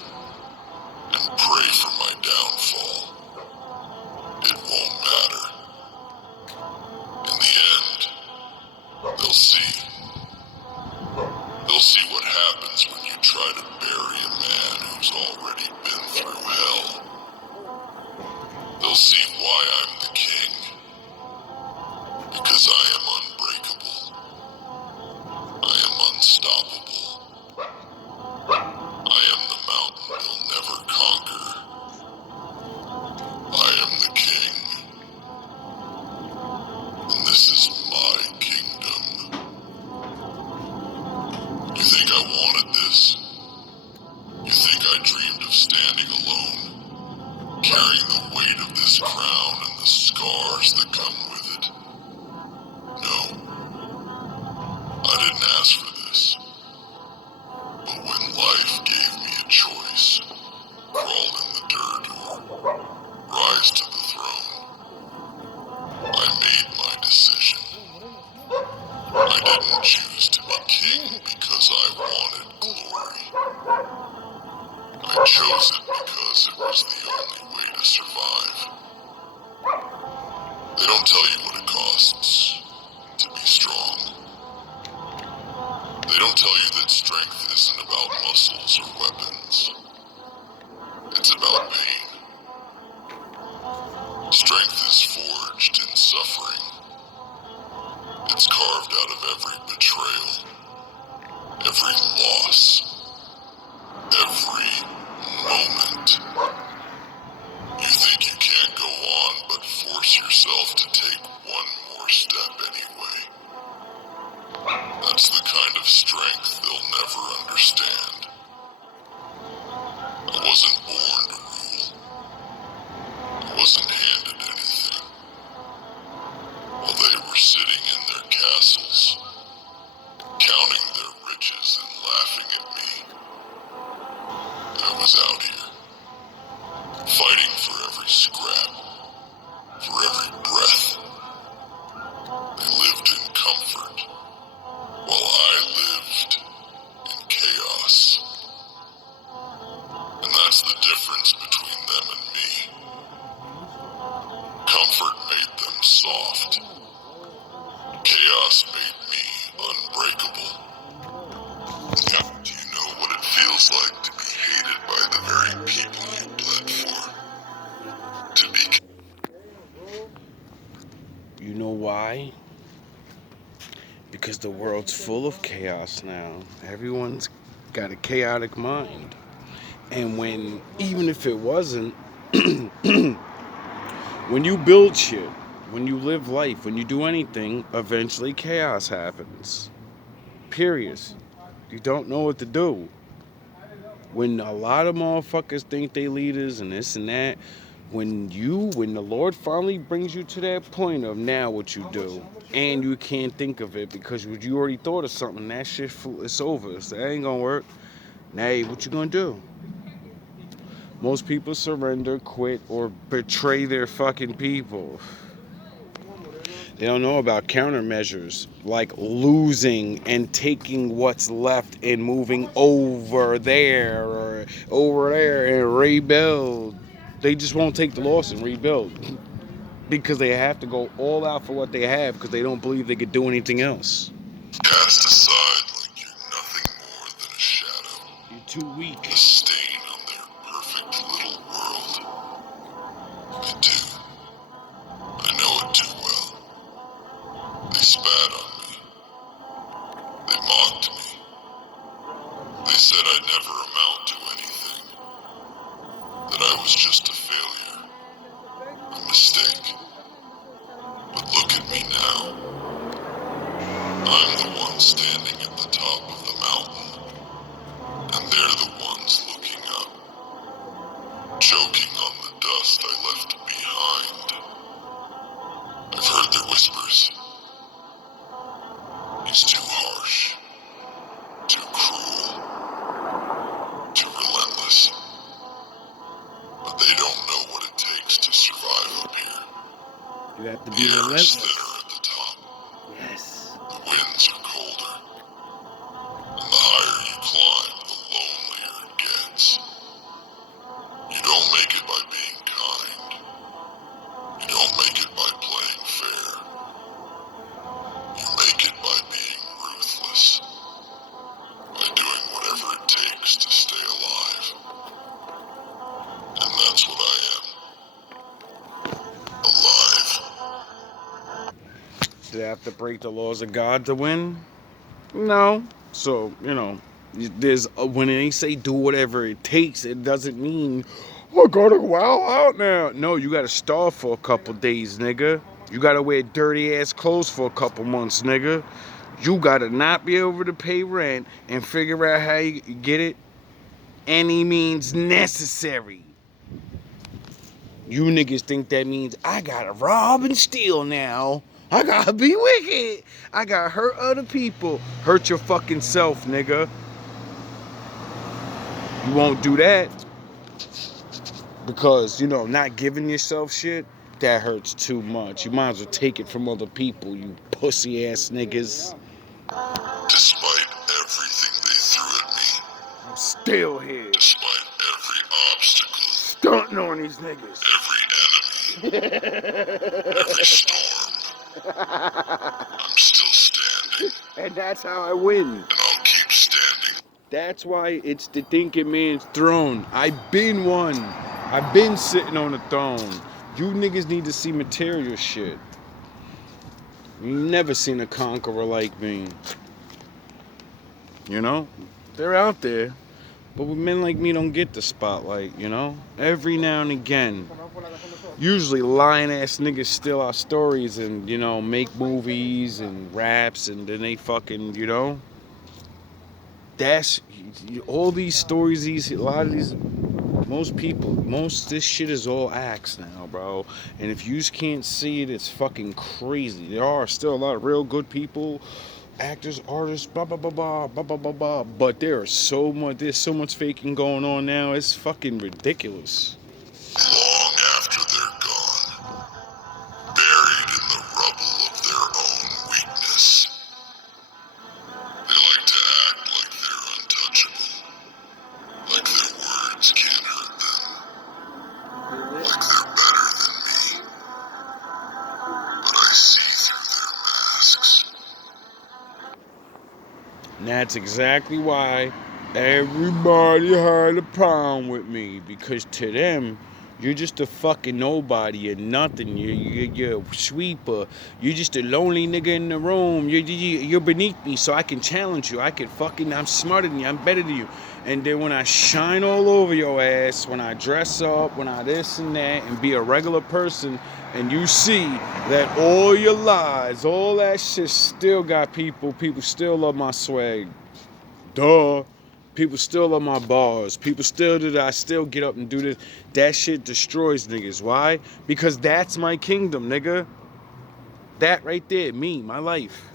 and pray for my downfall. It won't matter. In the end, they'll see. They'll see what happens when you try to bury a man who's already been through hell. They'll see why I'm the king. Because I am unbreakable. I am unstoppable. I am the mountain they'll never conquer. I am the king. And this is my kingdom. You think I wanted this? You think I dreamed of standing alone, carrying the weight of this crown and the scars that come with don't tell you what it costs to be strong. They don't tell you that strength isn't about muscles or weapons. It's about pain. Strength is forged in suffering. It's carved out of every betrayal, every loss, every moment. You think you can't go on, but force yourself to take one more step anyway. That's the kind of strength they'll never understand. I wasn't born to rule. I wasn't handed anything. While they were sitting in their castles, counting their riches and laughing at me, I was out here, fighting for every scrap, for every breath. They lived in comfort, while I lived in chaos. And that's the difference between them and me. Comfort made them soft. Chaos made me unbreakable. Now, do you know what it feels like to be hated by the very people you bled for? To be... You know why? Because the world's full of chaos now. Everyone's got a chaotic mind. And even if it wasn't, when you build shit, when you live life, when you do anything, eventually chaos happens. Period. You don't know what to do. When a lot of motherfuckers think they leaders and this and that, when the Lord finally brings you to that point of now what you do, and you can't think of it because you already thought of something, that shit, it's over. So that ain't gonna work. Now, what you gonna do? Most people surrender, quit, or betray their fucking people. They don't know about countermeasures, like losing and taking what's left and moving over there or over there and rebuild. They just won't take the loss and rebuild because they have to go all out for what they have because they don't believe they could do anything else. Cast aside like you're nothing more than a shadow. You're too weak. A stain on their perfect little world. I do. I know it too well. They spat on me. They mocked me. They said I'd never amount to anything. That I was just a failure. A mistake. But look at me now. I'm the one standing at the top of the mountain. And they're the ones looking up. Choking on the dust I left behind. I've heard their whispers. He's too harsh. Too cruel. Too relentless. But they don't know what it takes to survive up here. You have to The be air is relentless. thinner at the top. Yes. The winds are colder. And the higher you climb, the lonelier it gets. You don't make it by being kind. You don't make it by playing fair. You make it by being ruthless. By doing whatever it takes to stay alive. And that's what I am. Alive. Do they have to break the laws of God to win? No. So, when they say do whatever it takes, it doesn't mean, I gotta go out now. No, you gotta starve for a couple days, nigga. You gotta wear dirty ass clothes for a couple months, nigga. You gotta not be able to pay rent and figure out how you get it any means necessary. You niggas think that means I gotta rob and steal now. I gotta be wicked. I gotta hurt other people. Hurt your fucking self, nigga. You won't do that. Because, not giving yourself shit, that hurts too much. You might as well take it from other people, you pussy ass niggas. Despite everything they threw at me. I'm still here. Despite every obstacle. Stunting on these niggas. Every enemy. Every storm, I'm still standing, And that's how I win. and I'll keep standing. That's why it's the thinking man's throne. I've been one. I've been sitting on the throne. You niggas need to see material shit. You never seen a conqueror like me. You know? They're out there. But men like me don't get the spotlight, you know? Every now and again. Usually lying ass niggas steal our stories and, you know, make movies and raps and then they fucking, you know? That's all these stories, a lot of these, this shit is all acts now, bro. And if you just can't see it, it's fucking crazy. There are still a lot of real good people, actors, artists, blah blah blah blah blah blah blah blah. But there's so much faking going on now. It's fucking ridiculous. Long after they're gone, buried in the rubble of their own weakness, they like to act like they're untouchable, like their words can't hurt them, like they're better than me. But I see through their masks. And that's exactly why everybody had a problem with me. Because to them, you're just a fucking nobody. You're nothing. You're a sweeper. You're just a lonely nigga in the room. You're beneath me, so I can challenge you. I'm smarter than you. I'm better than you. And then when I shine all over your ass, when I dress up, when I this and that, and be a regular person, and you see that all your lies, all that shit still got people still love my swag. Duh. People still love my bars. People still do that. I still get up and do this. That shit destroys niggas. Why? Because that's my kingdom, nigga. That right there, me, my life.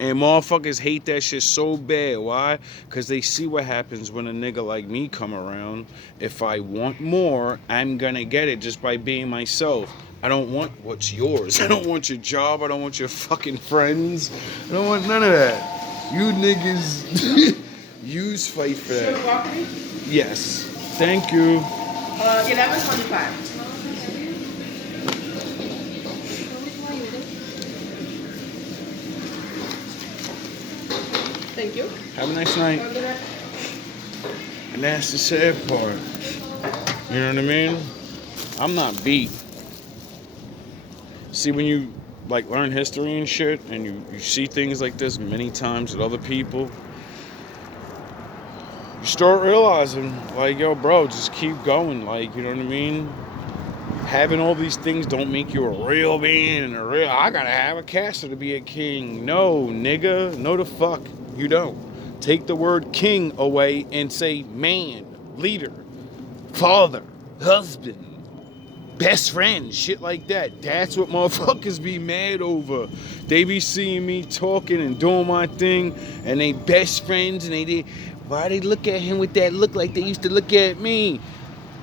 And motherfuckers hate that shit so bad. Why? Because they see what happens when a nigga like me come around. If I want more, I'm gonna get it just by being myself. I don't want what's yours. I don't want your job. I don't want your fucking friends. I don't want none of that. You niggas use fight for that. Broccoli? Yes. Thank you. 11.25. Thank you. Have a nice night. And that's the sad part. You know what I mean? I'm not beat. See, when you like learn history and shit, and you see things like this many times with other people, you start realizing, like, yo, bro, just keep going. Like, you know what I mean? Having all these things don't make you a real man and I gotta have a castle to be a king. No, nigga. No, the fuck. You don't. Take the word king away and say man, leader, father, husband, best friend, shit like that. That's what motherfuckers be mad over. They be seeing me talking and doing my thing, and they best friends, and why they look at him with that look like they used to look at me?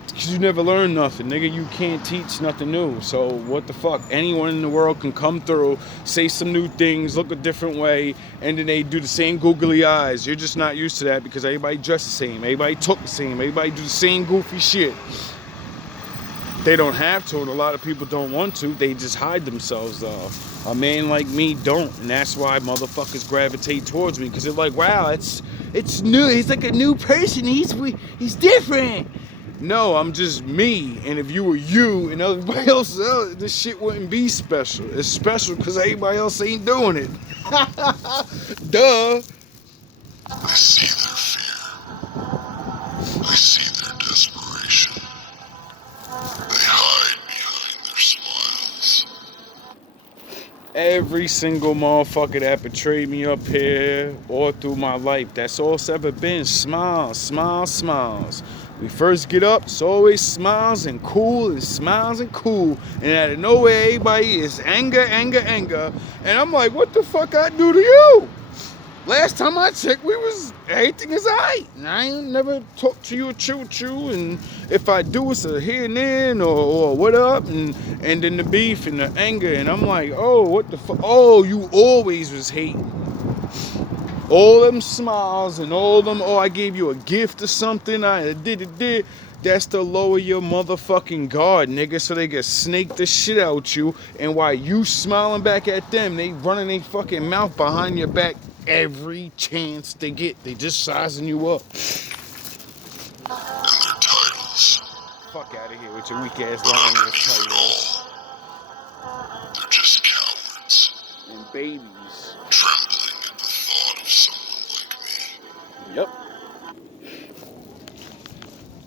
Because you never learn nothing, nigga. You can't teach nothing new. So what the fuck? Anyone in the world can come through, say some new things, look a different way, and then they do the same googly eyes. You're just not used to that because everybody dressed the same, everybody talk the same, everybody do the same goofy shit. They don't have to, and a lot of people don't want to. They just hide themselves, though. A man like me don't, and that's why motherfuckers gravitate towards me, because they're like, wow, it's new. He's like a new person. He's different. No, I'm just me, and if you were you and everybody else, this shit wouldn't be special. It's special because everybody else ain't doing it. Duh. I see their fear. I see their desperation. They hide behind their smiles. Every single motherfucker that betrayed me up here all through my life, that's all it's ever been. Smiles, smiles, smiles. We first get up, it's always smiles and cool and smiles and cool. And out of nowhere, everybody is anger, anger, anger. And I'm like, what the fuck I do to you? Last time I checked, everything is alright. And I ain't never talked to you or chew with you. And if I do, it's a here and then or what up. And then the beef and the anger. And I'm like, oh, what the fuck? Oh, you always was hating. All them smiles and all them, oh, I gave you a gift or something. I did. That's to lower your motherfucking guard, nigga, so they can snake the shit out you. And while you smiling back at them, they running their fucking mouth behind your back every chance they get. They just sizing you up. And their titles. Fuck out of here with your weak ass But lying ass underneath it titles. all, they're just cowards. And babies. Trembling at the thought of someone like me. Yep.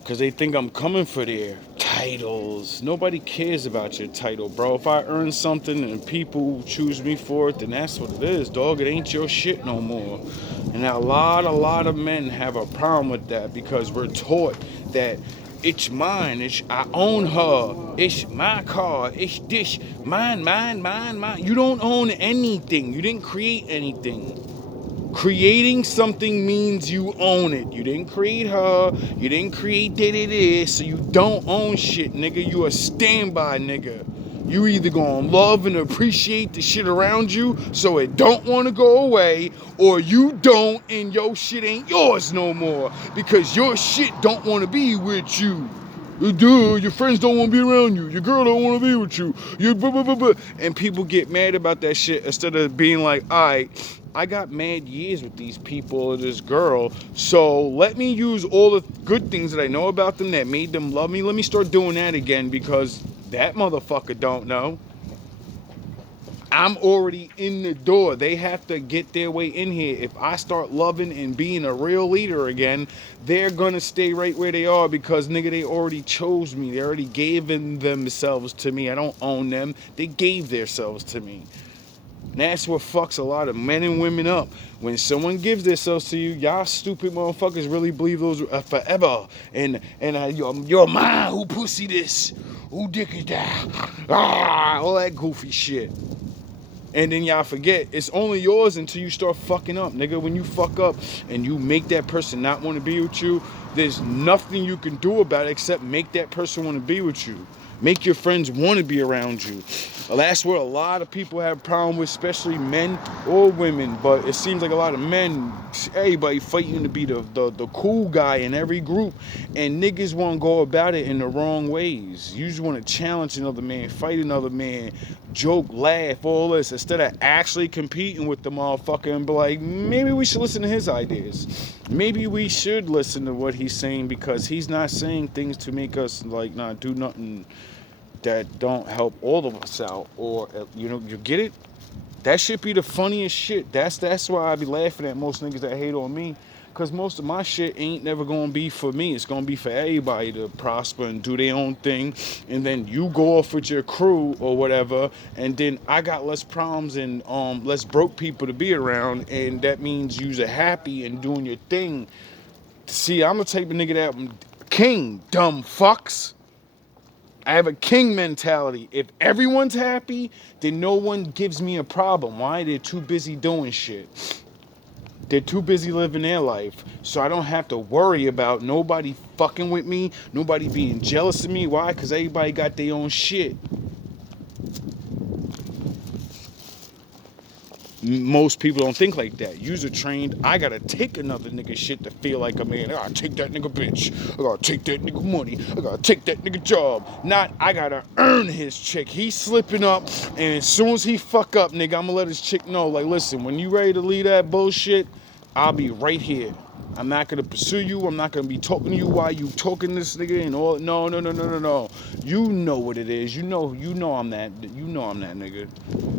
Because they think I'm coming for their titles. Nobody cares about your title, bro. If I earn something and people choose me for it, then that's what it is, dog. It ain't your shit no more. And a lot of men have a problem with that because we're taught that it's mine, I own her, it's my car, it's this, mine. You don't own anything. You didn't create anything. Creating something means you own it. You didn't create her. You didn't create that, so you don't own shit, nigga. You a standby, nigga. You either gonna love and appreciate the shit around you so it don't want to go away, or you don't and your shit ain't yours no more because your shit don't want to be with you. Duh, your friends don't want to be around you. Your girl don't want to be with you. And people get mad about that shit instead of being like, all right, I got mad years with these people or this girl, so let me use all the good things that I know about them that made them love me. Let me start doing that again because that motherfucker don't know. I'm already in the door. They have to get their way in here. If I start loving and being a real leader again, they're gonna stay right where they are because, nigga, they already chose me. They already gave themselves to me. I don't own them. They gave themselves to me. And that's what fucks a lot of men and women up. When someone gives themselves to you, y'all stupid motherfuckers really believe those are forever. And you're mine. Who pussy this? Who dick is that? All that goofy shit. And then y'all forget, it's only yours until you start fucking up, nigga. When you fuck up and you make that person not want to be with you, there's nothing you can do about it except make that person want to be with you. Make your friends want to be around you. Well, that's what a lot of people have a problem with, especially men or women. But it seems like a lot of men, everybody fighting to be the cool guy in every group. And niggas want to go about it in the wrong ways. You just want to challenge another man, fight another man, joke, laugh, all this, instead of actually competing with the motherfucker and be like, maybe we should listen to his ideas. Maybe we should listen to what he's saying because he's not saying things to make us like not do nothing that don't help all of us out. Or you get it? That should be the funniest shit. That's why I be laughing at most niggas that hate on me. Because most of my shit ain't never going to be for me. It's going to be for everybody to prosper and do their own thing. And then you go off with your crew or whatever. And then I got less problems and less broke people to be around. And that means you're happy and doing your thing. See, I'm the type of nigga that king, dumb fucks. I have a king mentality. If everyone's happy, then no one gives me a problem. Why? They're too busy doing shit. They're too busy living their life. So I don't have to worry about nobody fucking with me, nobody being jealous of me. Why? Because everybody got their own shit. Most people don't think like that. User trained, I gotta take another nigga shit to feel like a man. I gotta take that nigga bitch. I gotta take that nigga money. I gotta take that nigga job. Not, I gotta earn his chick. He's slipping up, and as soon as he fuck up, nigga, I'ma let his chick know, like, listen, when you ready to leave that bullshit, I'll be right here. I'm not gonna pursue you. I'm not gonna be talking to you while you talking to this nigga and all. No. You know what it is. You know I'm that. You know I'm that nigga.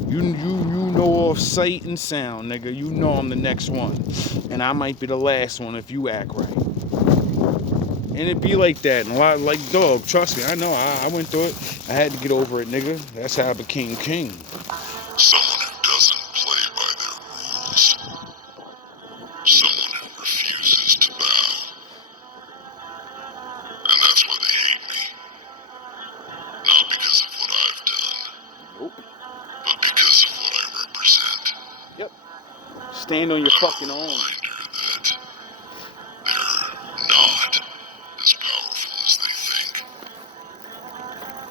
You know off sight and sound, nigga. You know I'm the next one, and I might be the last one if you act right. And it be like that, and a lot like dog. Trust me, I know. I went through it. I had to get over it, nigga. That's how I became king. Someone who doesn't play by their rules. Someone who refuses to bow. And that's why they hate me. Not because of what I've done. Nope. But because of what I represent. Yep. Stand on your fucking own. Reminder that they're not as powerful as they think.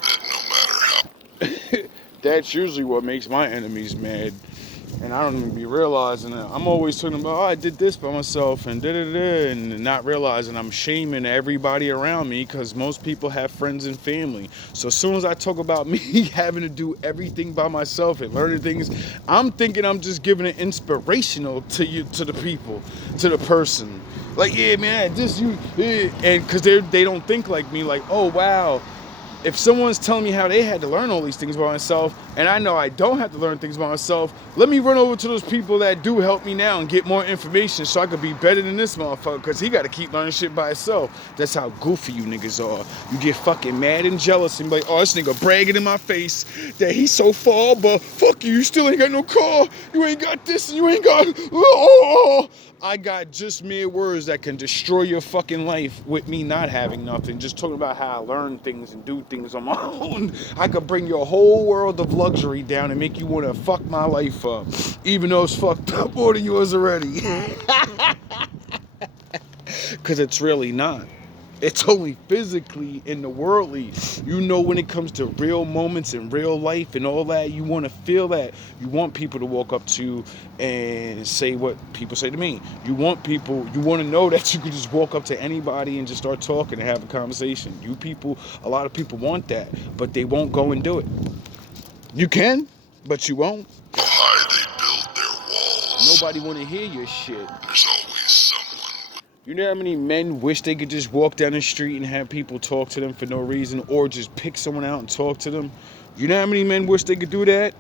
That no matter how That's usually what makes my enemies mad. And I don't even be realizing it. I'm always talking about, oh, I did this by myself and da-da-da, and not realizing I'm shaming everybody around me because most people have friends and family. So as soon as I talk about me having to do everything by myself and learning things, I'm thinking I'm just giving it inspirational to you, to the people, to the person. Like, yeah, man, this you, yeah. And because they don't think like me, like, oh, wow. If someone's telling me how they had to learn all these things by myself, and I know I don't have to learn things by myself, let me run over to those people that do help me now and get more information so I could be better than this motherfucker, because he got to keep learning shit by himself. That's how goofy you niggas are. You get fucking mad and jealous and be like, oh, this nigga bragging in my face that he's so far, but fuck you, you still ain't got no car, you ain't got this, and you ain't got, oh. I got just mere words that can destroy your fucking life with me not having nothing. Just talking about how I learn things and do things on my own. I could bring your whole world of luxury down and make you want to fuck my life up. Even though it's fucked up more than yours already. Because it's really not. It's only physically in the worldly. You know, when it comes to real moments in real life and all that, you want to feel that. You want people to walk up to you and say what people say to me. You want to know that you can just walk up to anybody and just start talking and have a conversation. A lot of people want that, but they won't go and do it. You can, but you won't. How high they build their walls. Nobody want to hear your shit. There's always someone. You know how many men wish they could just walk down the street and have people talk to them for no reason, or just pick someone out and talk to them? You know how many men wish they could do that?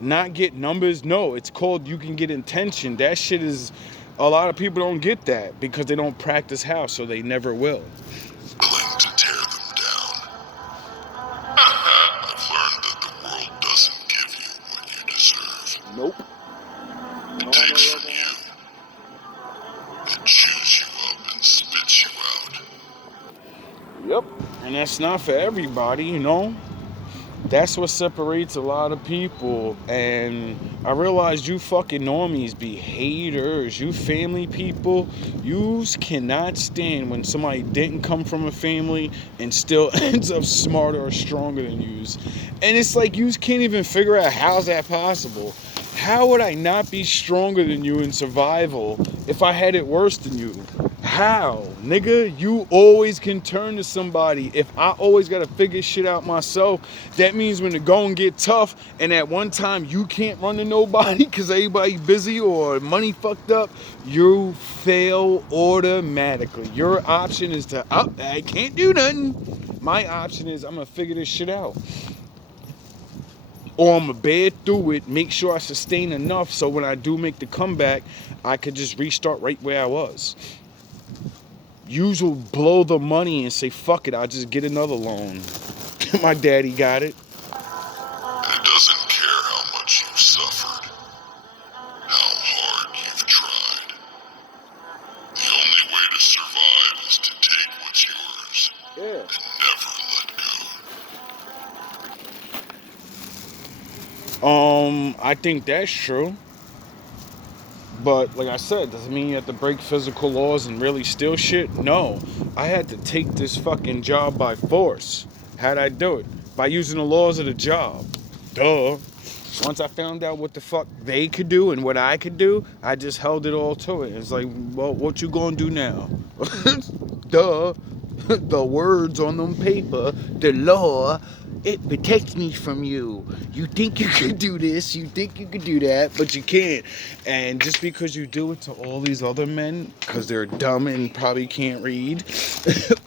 Not get numbers? No, it's called you can get attention. That shit is, a lot of people don't get that because they don't practice how, so they never will. Willing to tear them down. I've learned that the world doesn't give you what you deserve. Nope. It takes from you. It chews you up and spits you out. Yep. And that's not for everybody, you know? That's what separates a lot of people. And I realize you fucking normies be haters. You family people, yous cannot stand when somebody didn't come from a family and still ends up smarter or stronger than yous. And it's like yous can't even figure out how's that possible. How would I not be stronger than you in survival if I had it worse than you? How? Nigga, you always can turn to somebody. If I always gotta figure shit out myself, that means when the going get tough and at one time you can't run to nobody because everybody busy or money fucked up, you fail automatically. Your option is to, oh, I can't do nothing. My option is I'm gonna figure this shit out. Or I'm going to bear through it, make sure I sustain enough so when I do make the comeback, I could just restart right where I was. Yous will blow the money and say, fuck it, I'll just get another loan. My daddy got it. And it doesn't care how much you've suffered, how hard you've tried. The only way to survive is to take what's yours Yeah. and never let go. I think that's true. But like I said, doesn't mean you have to break physical laws and really steal shit. No, I had to take this fucking job by force. How'd I do it? By using the laws of the job. Duh. Once I found out what the fuck they could do and what I could do, I just held it all to it. It's like, well, what you gonna do now? Duh. The words on them paper, the law, it protects me from you. You think you could do this, you think you could do that, but you can't. And just because you do it to all these other men, because they're dumb and probably can't read,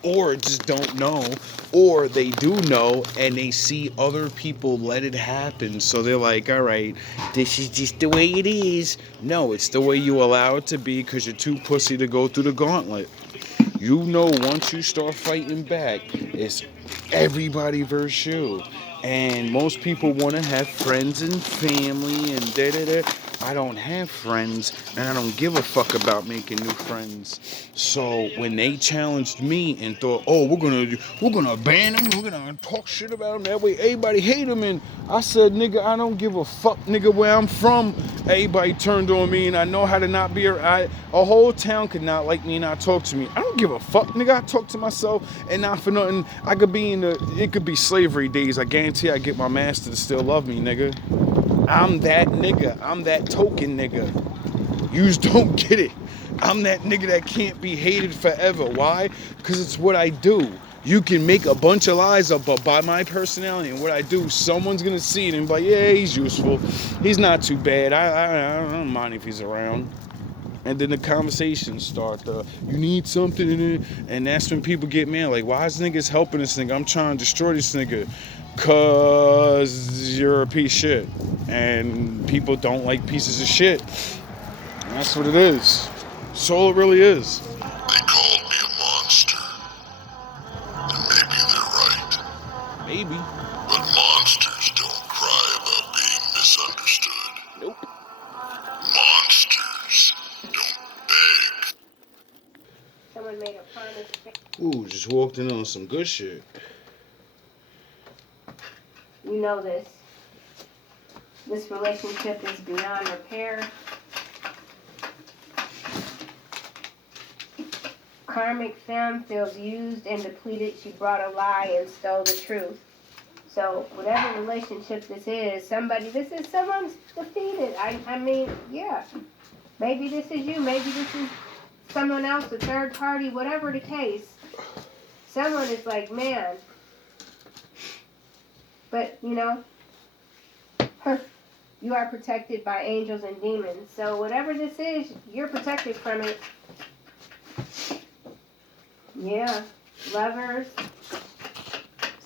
or just don't know, or they do know and they see other people let it happen, so they're like, all right, this is just the way it is. No, it's the way you allow it to be because you're too pussy to go through the gauntlet. You know, once you start fighting back, it's everybody versus you. And most people want to have friends and family and da-da-da. I don't have friends, and I don't give a fuck about making new friends. So when they challenged me and thought, oh, we're gonna ban them, we're gonna talk shit about them, that way everybody hate them, and I said, nigga, I don't give a fuck, nigga, where I'm from. Everybody turned on me, and I know how to not be a whole town could not like me and not talk to me. I don't give a fuck, nigga. I talk to myself, and not for nothing. I could be it could be slavery days. I guarantee I get my master to still love me, nigga. I'm that nigga. I'm that token nigga. Yous don't get it. I'm that nigga that can't be hated forever. Why? Because it's what I do. You can make a bunch of lies up, but by my personality and what I do, someone's gonna see it and be like, yeah, he's useful. He's not too bad. I don't mind if he's around. And then the conversations start. You need something, and that's when people get mad. Like, why is niggas helping this nigga? I'm trying to destroy this nigga. Cause you're a piece of shit. And people don't like pieces of shit. And that's what it is. That's all it really is. They called me a monster. And maybe they're right. Maybe. But monsters don't cry about being misunderstood. Nope. Monsters don't beg. Someone made a promise. Ooh, just walked in on some good shit. You know this. This relationship is beyond repair. Karmic femme feels used and depleted. She brought a lie and stole the truth. So whatever relationship this is someone's defeated. I mean, yeah. Maybe this is you. Maybe this is someone else, a third party, whatever the case. Someone is like, man. But, you know, you are protected by angels and demons. So whatever this is, you're protected from it. Yeah. Lovers.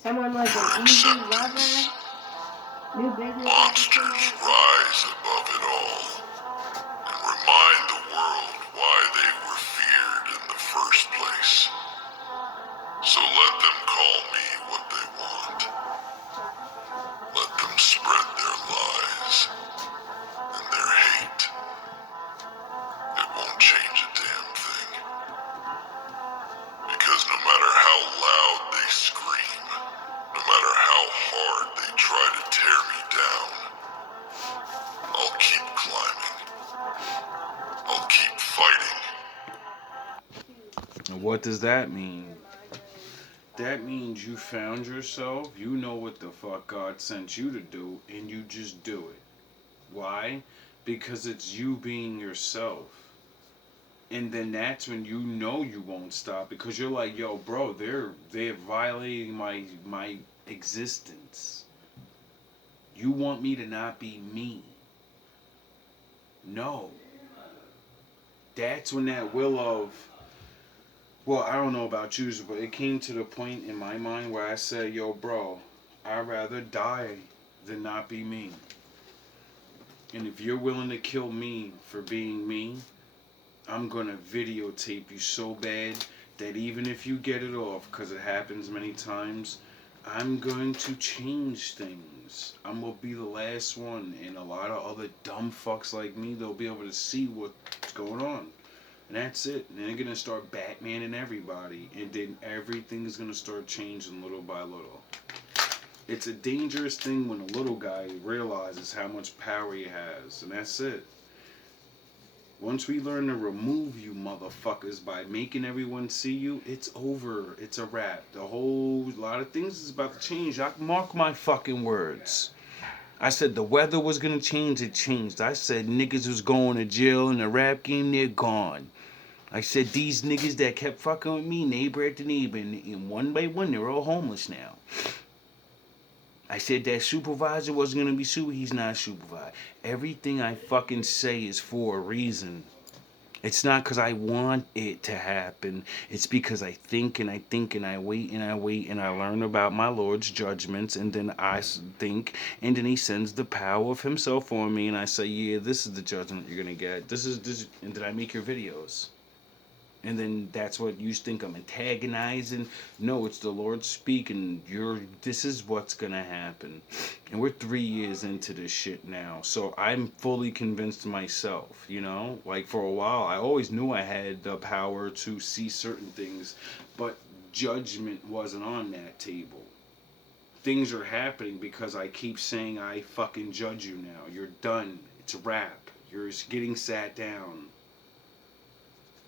Someone was an easy lover. New business Monsters opportunity. rise above it all and remind the world why they were feared in the first place. So let them call me what they want. Let them spread their lies and their hate. It won't change a damn thing. Because no matter how loud they scream, no matter how hard they try to tear me down, I'll keep climbing. I'll keep fighting. And what does that mean? That means you found yourself, you know what the fuck God sent you to do, and you just do it. Why? Because it's you being yourself. And then that's when you know you won't stop, because you're like, yo, bro, they're violating my existence. You want me to not be me. No. That's when that will of, well, I don't know about you, but it came to the point in my mind where I said, yo, bro, I'd rather die than not be me. And if you're willing to kill me for being me, I'm going to videotape you so bad that even if you get it off, because it happens many times, I'm going to change things. I'm going to be the last one. And a lot of other dumb fucks like me, they'll be able to see what's going on. And that's it. And they're going to start Batmaning everybody. And then everything's going to start changing little by little. It's a dangerous thing when a little guy realizes how much power he has. And that's it. Once we learn to remove you motherfuckers by making everyone see you, it's over. It's a wrap. The whole lot of things is about to change. I mark my fucking words. I said the weather was gonna change, it changed. I said niggas was going to jail in the rap game, they're gone. I said these niggas that kept fucking with me, neighbor after neighbor, and one by one, they're all homeless now. I said that supervisor wasn't going to be super. He's not supervised. Everything I fucking say is for a reason. It's not because I want it to happen. It's because I think and I think and I wait and I wait and I learn about my Lord's judgments, and then I think, and then he sends the power of himself on me, and I say, yeah, this is the judgment you're going to get. This, and then I make your videos. And then that's what you think I'm antagonizing. No, it's the Lord speaking. This is what's gonna happen. And we're 3 years into this shit now. So I'm fully convinced myself, you know? Like for a while, I always knew I had the power to see certain things, but judgment wasn't on that table. Things are happening because I keep saying I fucking judge you now. You're done. It's a wrap. You're getting sat down.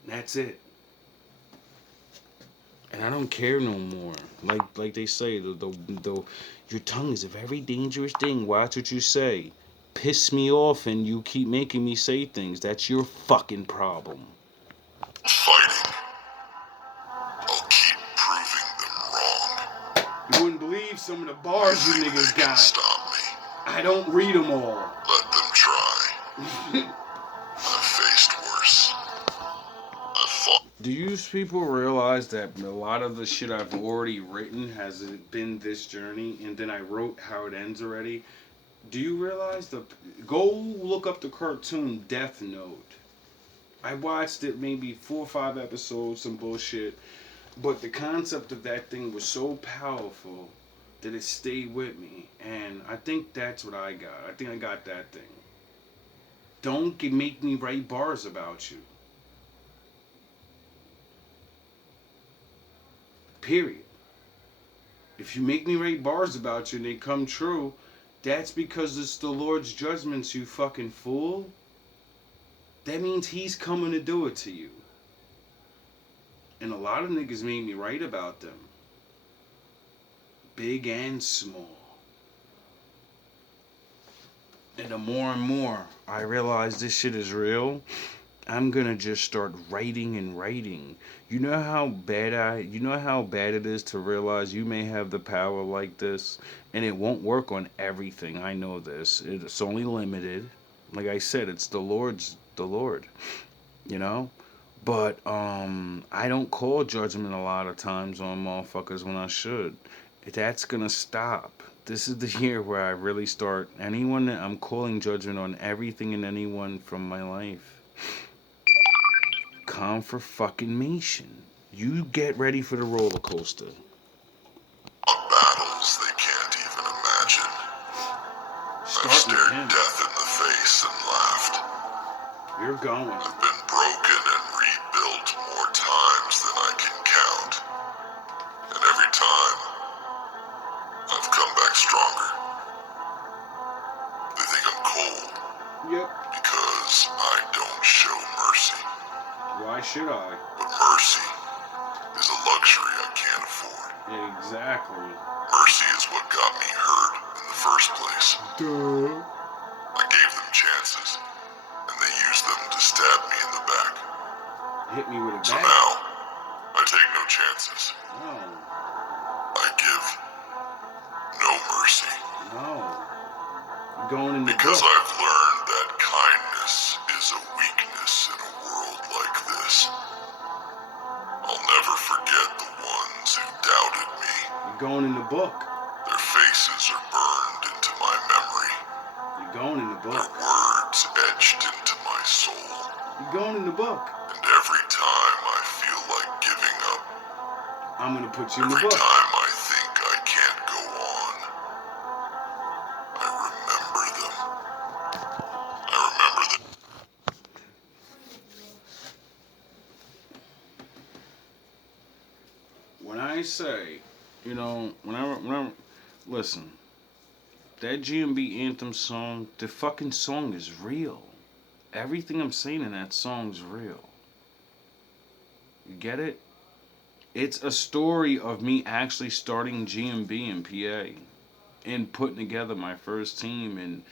That's it. And I don't care no more. Like they say, your tongue is a very dangerous thing. Watch what you say. piss me off and you keep making me say things. That's your fucking problem. Fighting. I'll keep proving them wrong. You wouldn't believe some of the bars you Think niggas they can got. stop me. I don't read them all. Let them try. I've faced worse. I've fought. Do you people realize that a lot of the shit I've already written has been this journey, and then I wrote how it ends already? Do you realize go look up the cartoon Death Note. I watched it maybe 4 or 5 episodes, some bullshit, but the concept of that thing was so powerful that it stayed with me, and I think that's what I got. I think I got that thing. Don't make me write bars about you. Period. If you make me write bars about you and they come true, that's because it's the Lord's judgments, you fucking fool. That means he's coming to do it to you. And a lot of niggas made me write about them. Big and small. And the more and more I realize this shit is real, I'm gonna just start writing and writing. You know how bad it is to realize you may have the power like this, and it won't work on everything. I know this. It's only limited. Like I said, it's the Lord, you know? But I don't call judgment a lot of times on motherfuckers when I should. That's gonna stop. This is the year where I really start anyone that I'm calling judgment on everything and anyone from my life. Confirmation. You get ready for the roller coaster. Battles they can't even imagine. I've Start with stared him. death in the face and laughed. You're going. I've been broken and rebuilt more times than I can count. And every time, I've come back stronger. They think I'm cold Yep. because I don't show mercy. Why should I? But mercy is a luxury I can't afford. Exactly. Mercy is what got me hurt in the first place. Duh. I gave them chances, and they used them to stab me in the back. Hit me with a So bat. now, I take no chances. No. I give no mercy. No. You're going in the Because book. I've learned that kindness is a weakness in a world like this. I'll never forget the ones who doubted me. You're going in the book. Their faces are burned into my memory. You're going in the Their book. words etched into my soul. You're going in the book. And every time I feel like giving up, I'm gonna put you in the every book. time I think I can't go on, I remember them. I remember them. When I say, whenever, listen, that GMB anthem song, the fucking song is real. Everything I'm saying in that song's real. You get it? It's a story of me actually starting GMB in PA and putting together my first team and,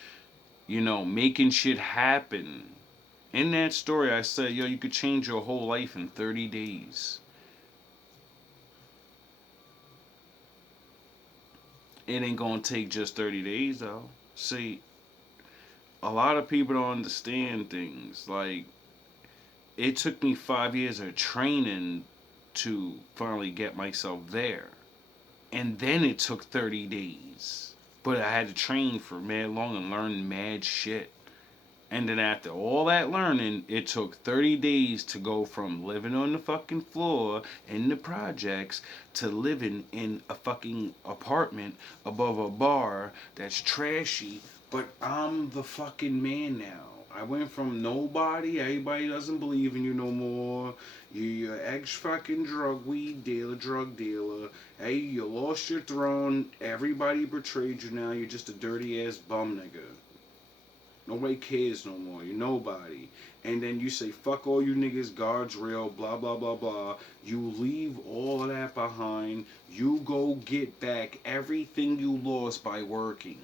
making shit happen. In that story, I said, yo, you could change your whole life in 30 days. It ain't gonna take just 30 days, though. See, a lot of people don't understand things. Like, it took me 5 years of training to finally get myself there. And then it took 30 days. But I had to train for mad long and learn mad shit. And then after all that learning, it took 30 days to go from living on the fucking floor in the projects to living in a fucking apartment above a bar that's trashy. But I'm the fucking man now. I went from nobody, everybody doesn't believe in you no more. You're ex-fucking drug dealer. Hey, you lost your throne. Everybody betrayed you now. You're just a dirty-ass bum nigga. Nobody cares no more. You're nobody. And then you say, fuck all you niggas, God's real, blah, blah, blah, blah. You leave all of that behind. You go get back everything you lost by working.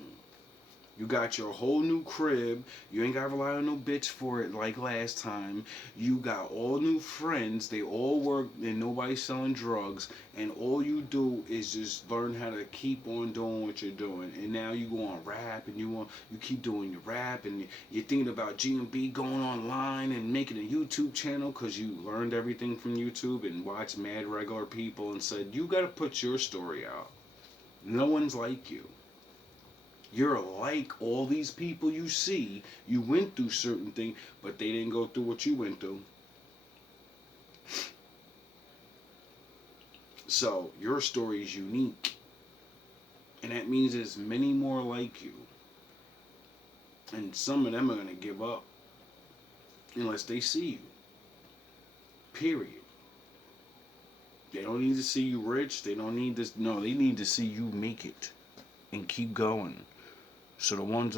You got your whole new crib. You ain't got to rely on no bitch for it like last time. You got all new friends. They all work and nobody's selling drugs. And all you do is just learn how to keep on doing what you're doing. And now you go on rap and you keep doing your rap and you're thinking about GMB going online and making a YouTube channel because you learned everything from YouTube and watched mad regular people and said, you got to put your story out. No one's like you. You're like all these people you see. You went through certain things, but they didn't go through what you went through. So your story is unique. And that means there's many more like you. And some of them are going to give up unless they see you. Period. They don't need to see you rich. They don't need this. No, they need to see you make it and keep going. So the ones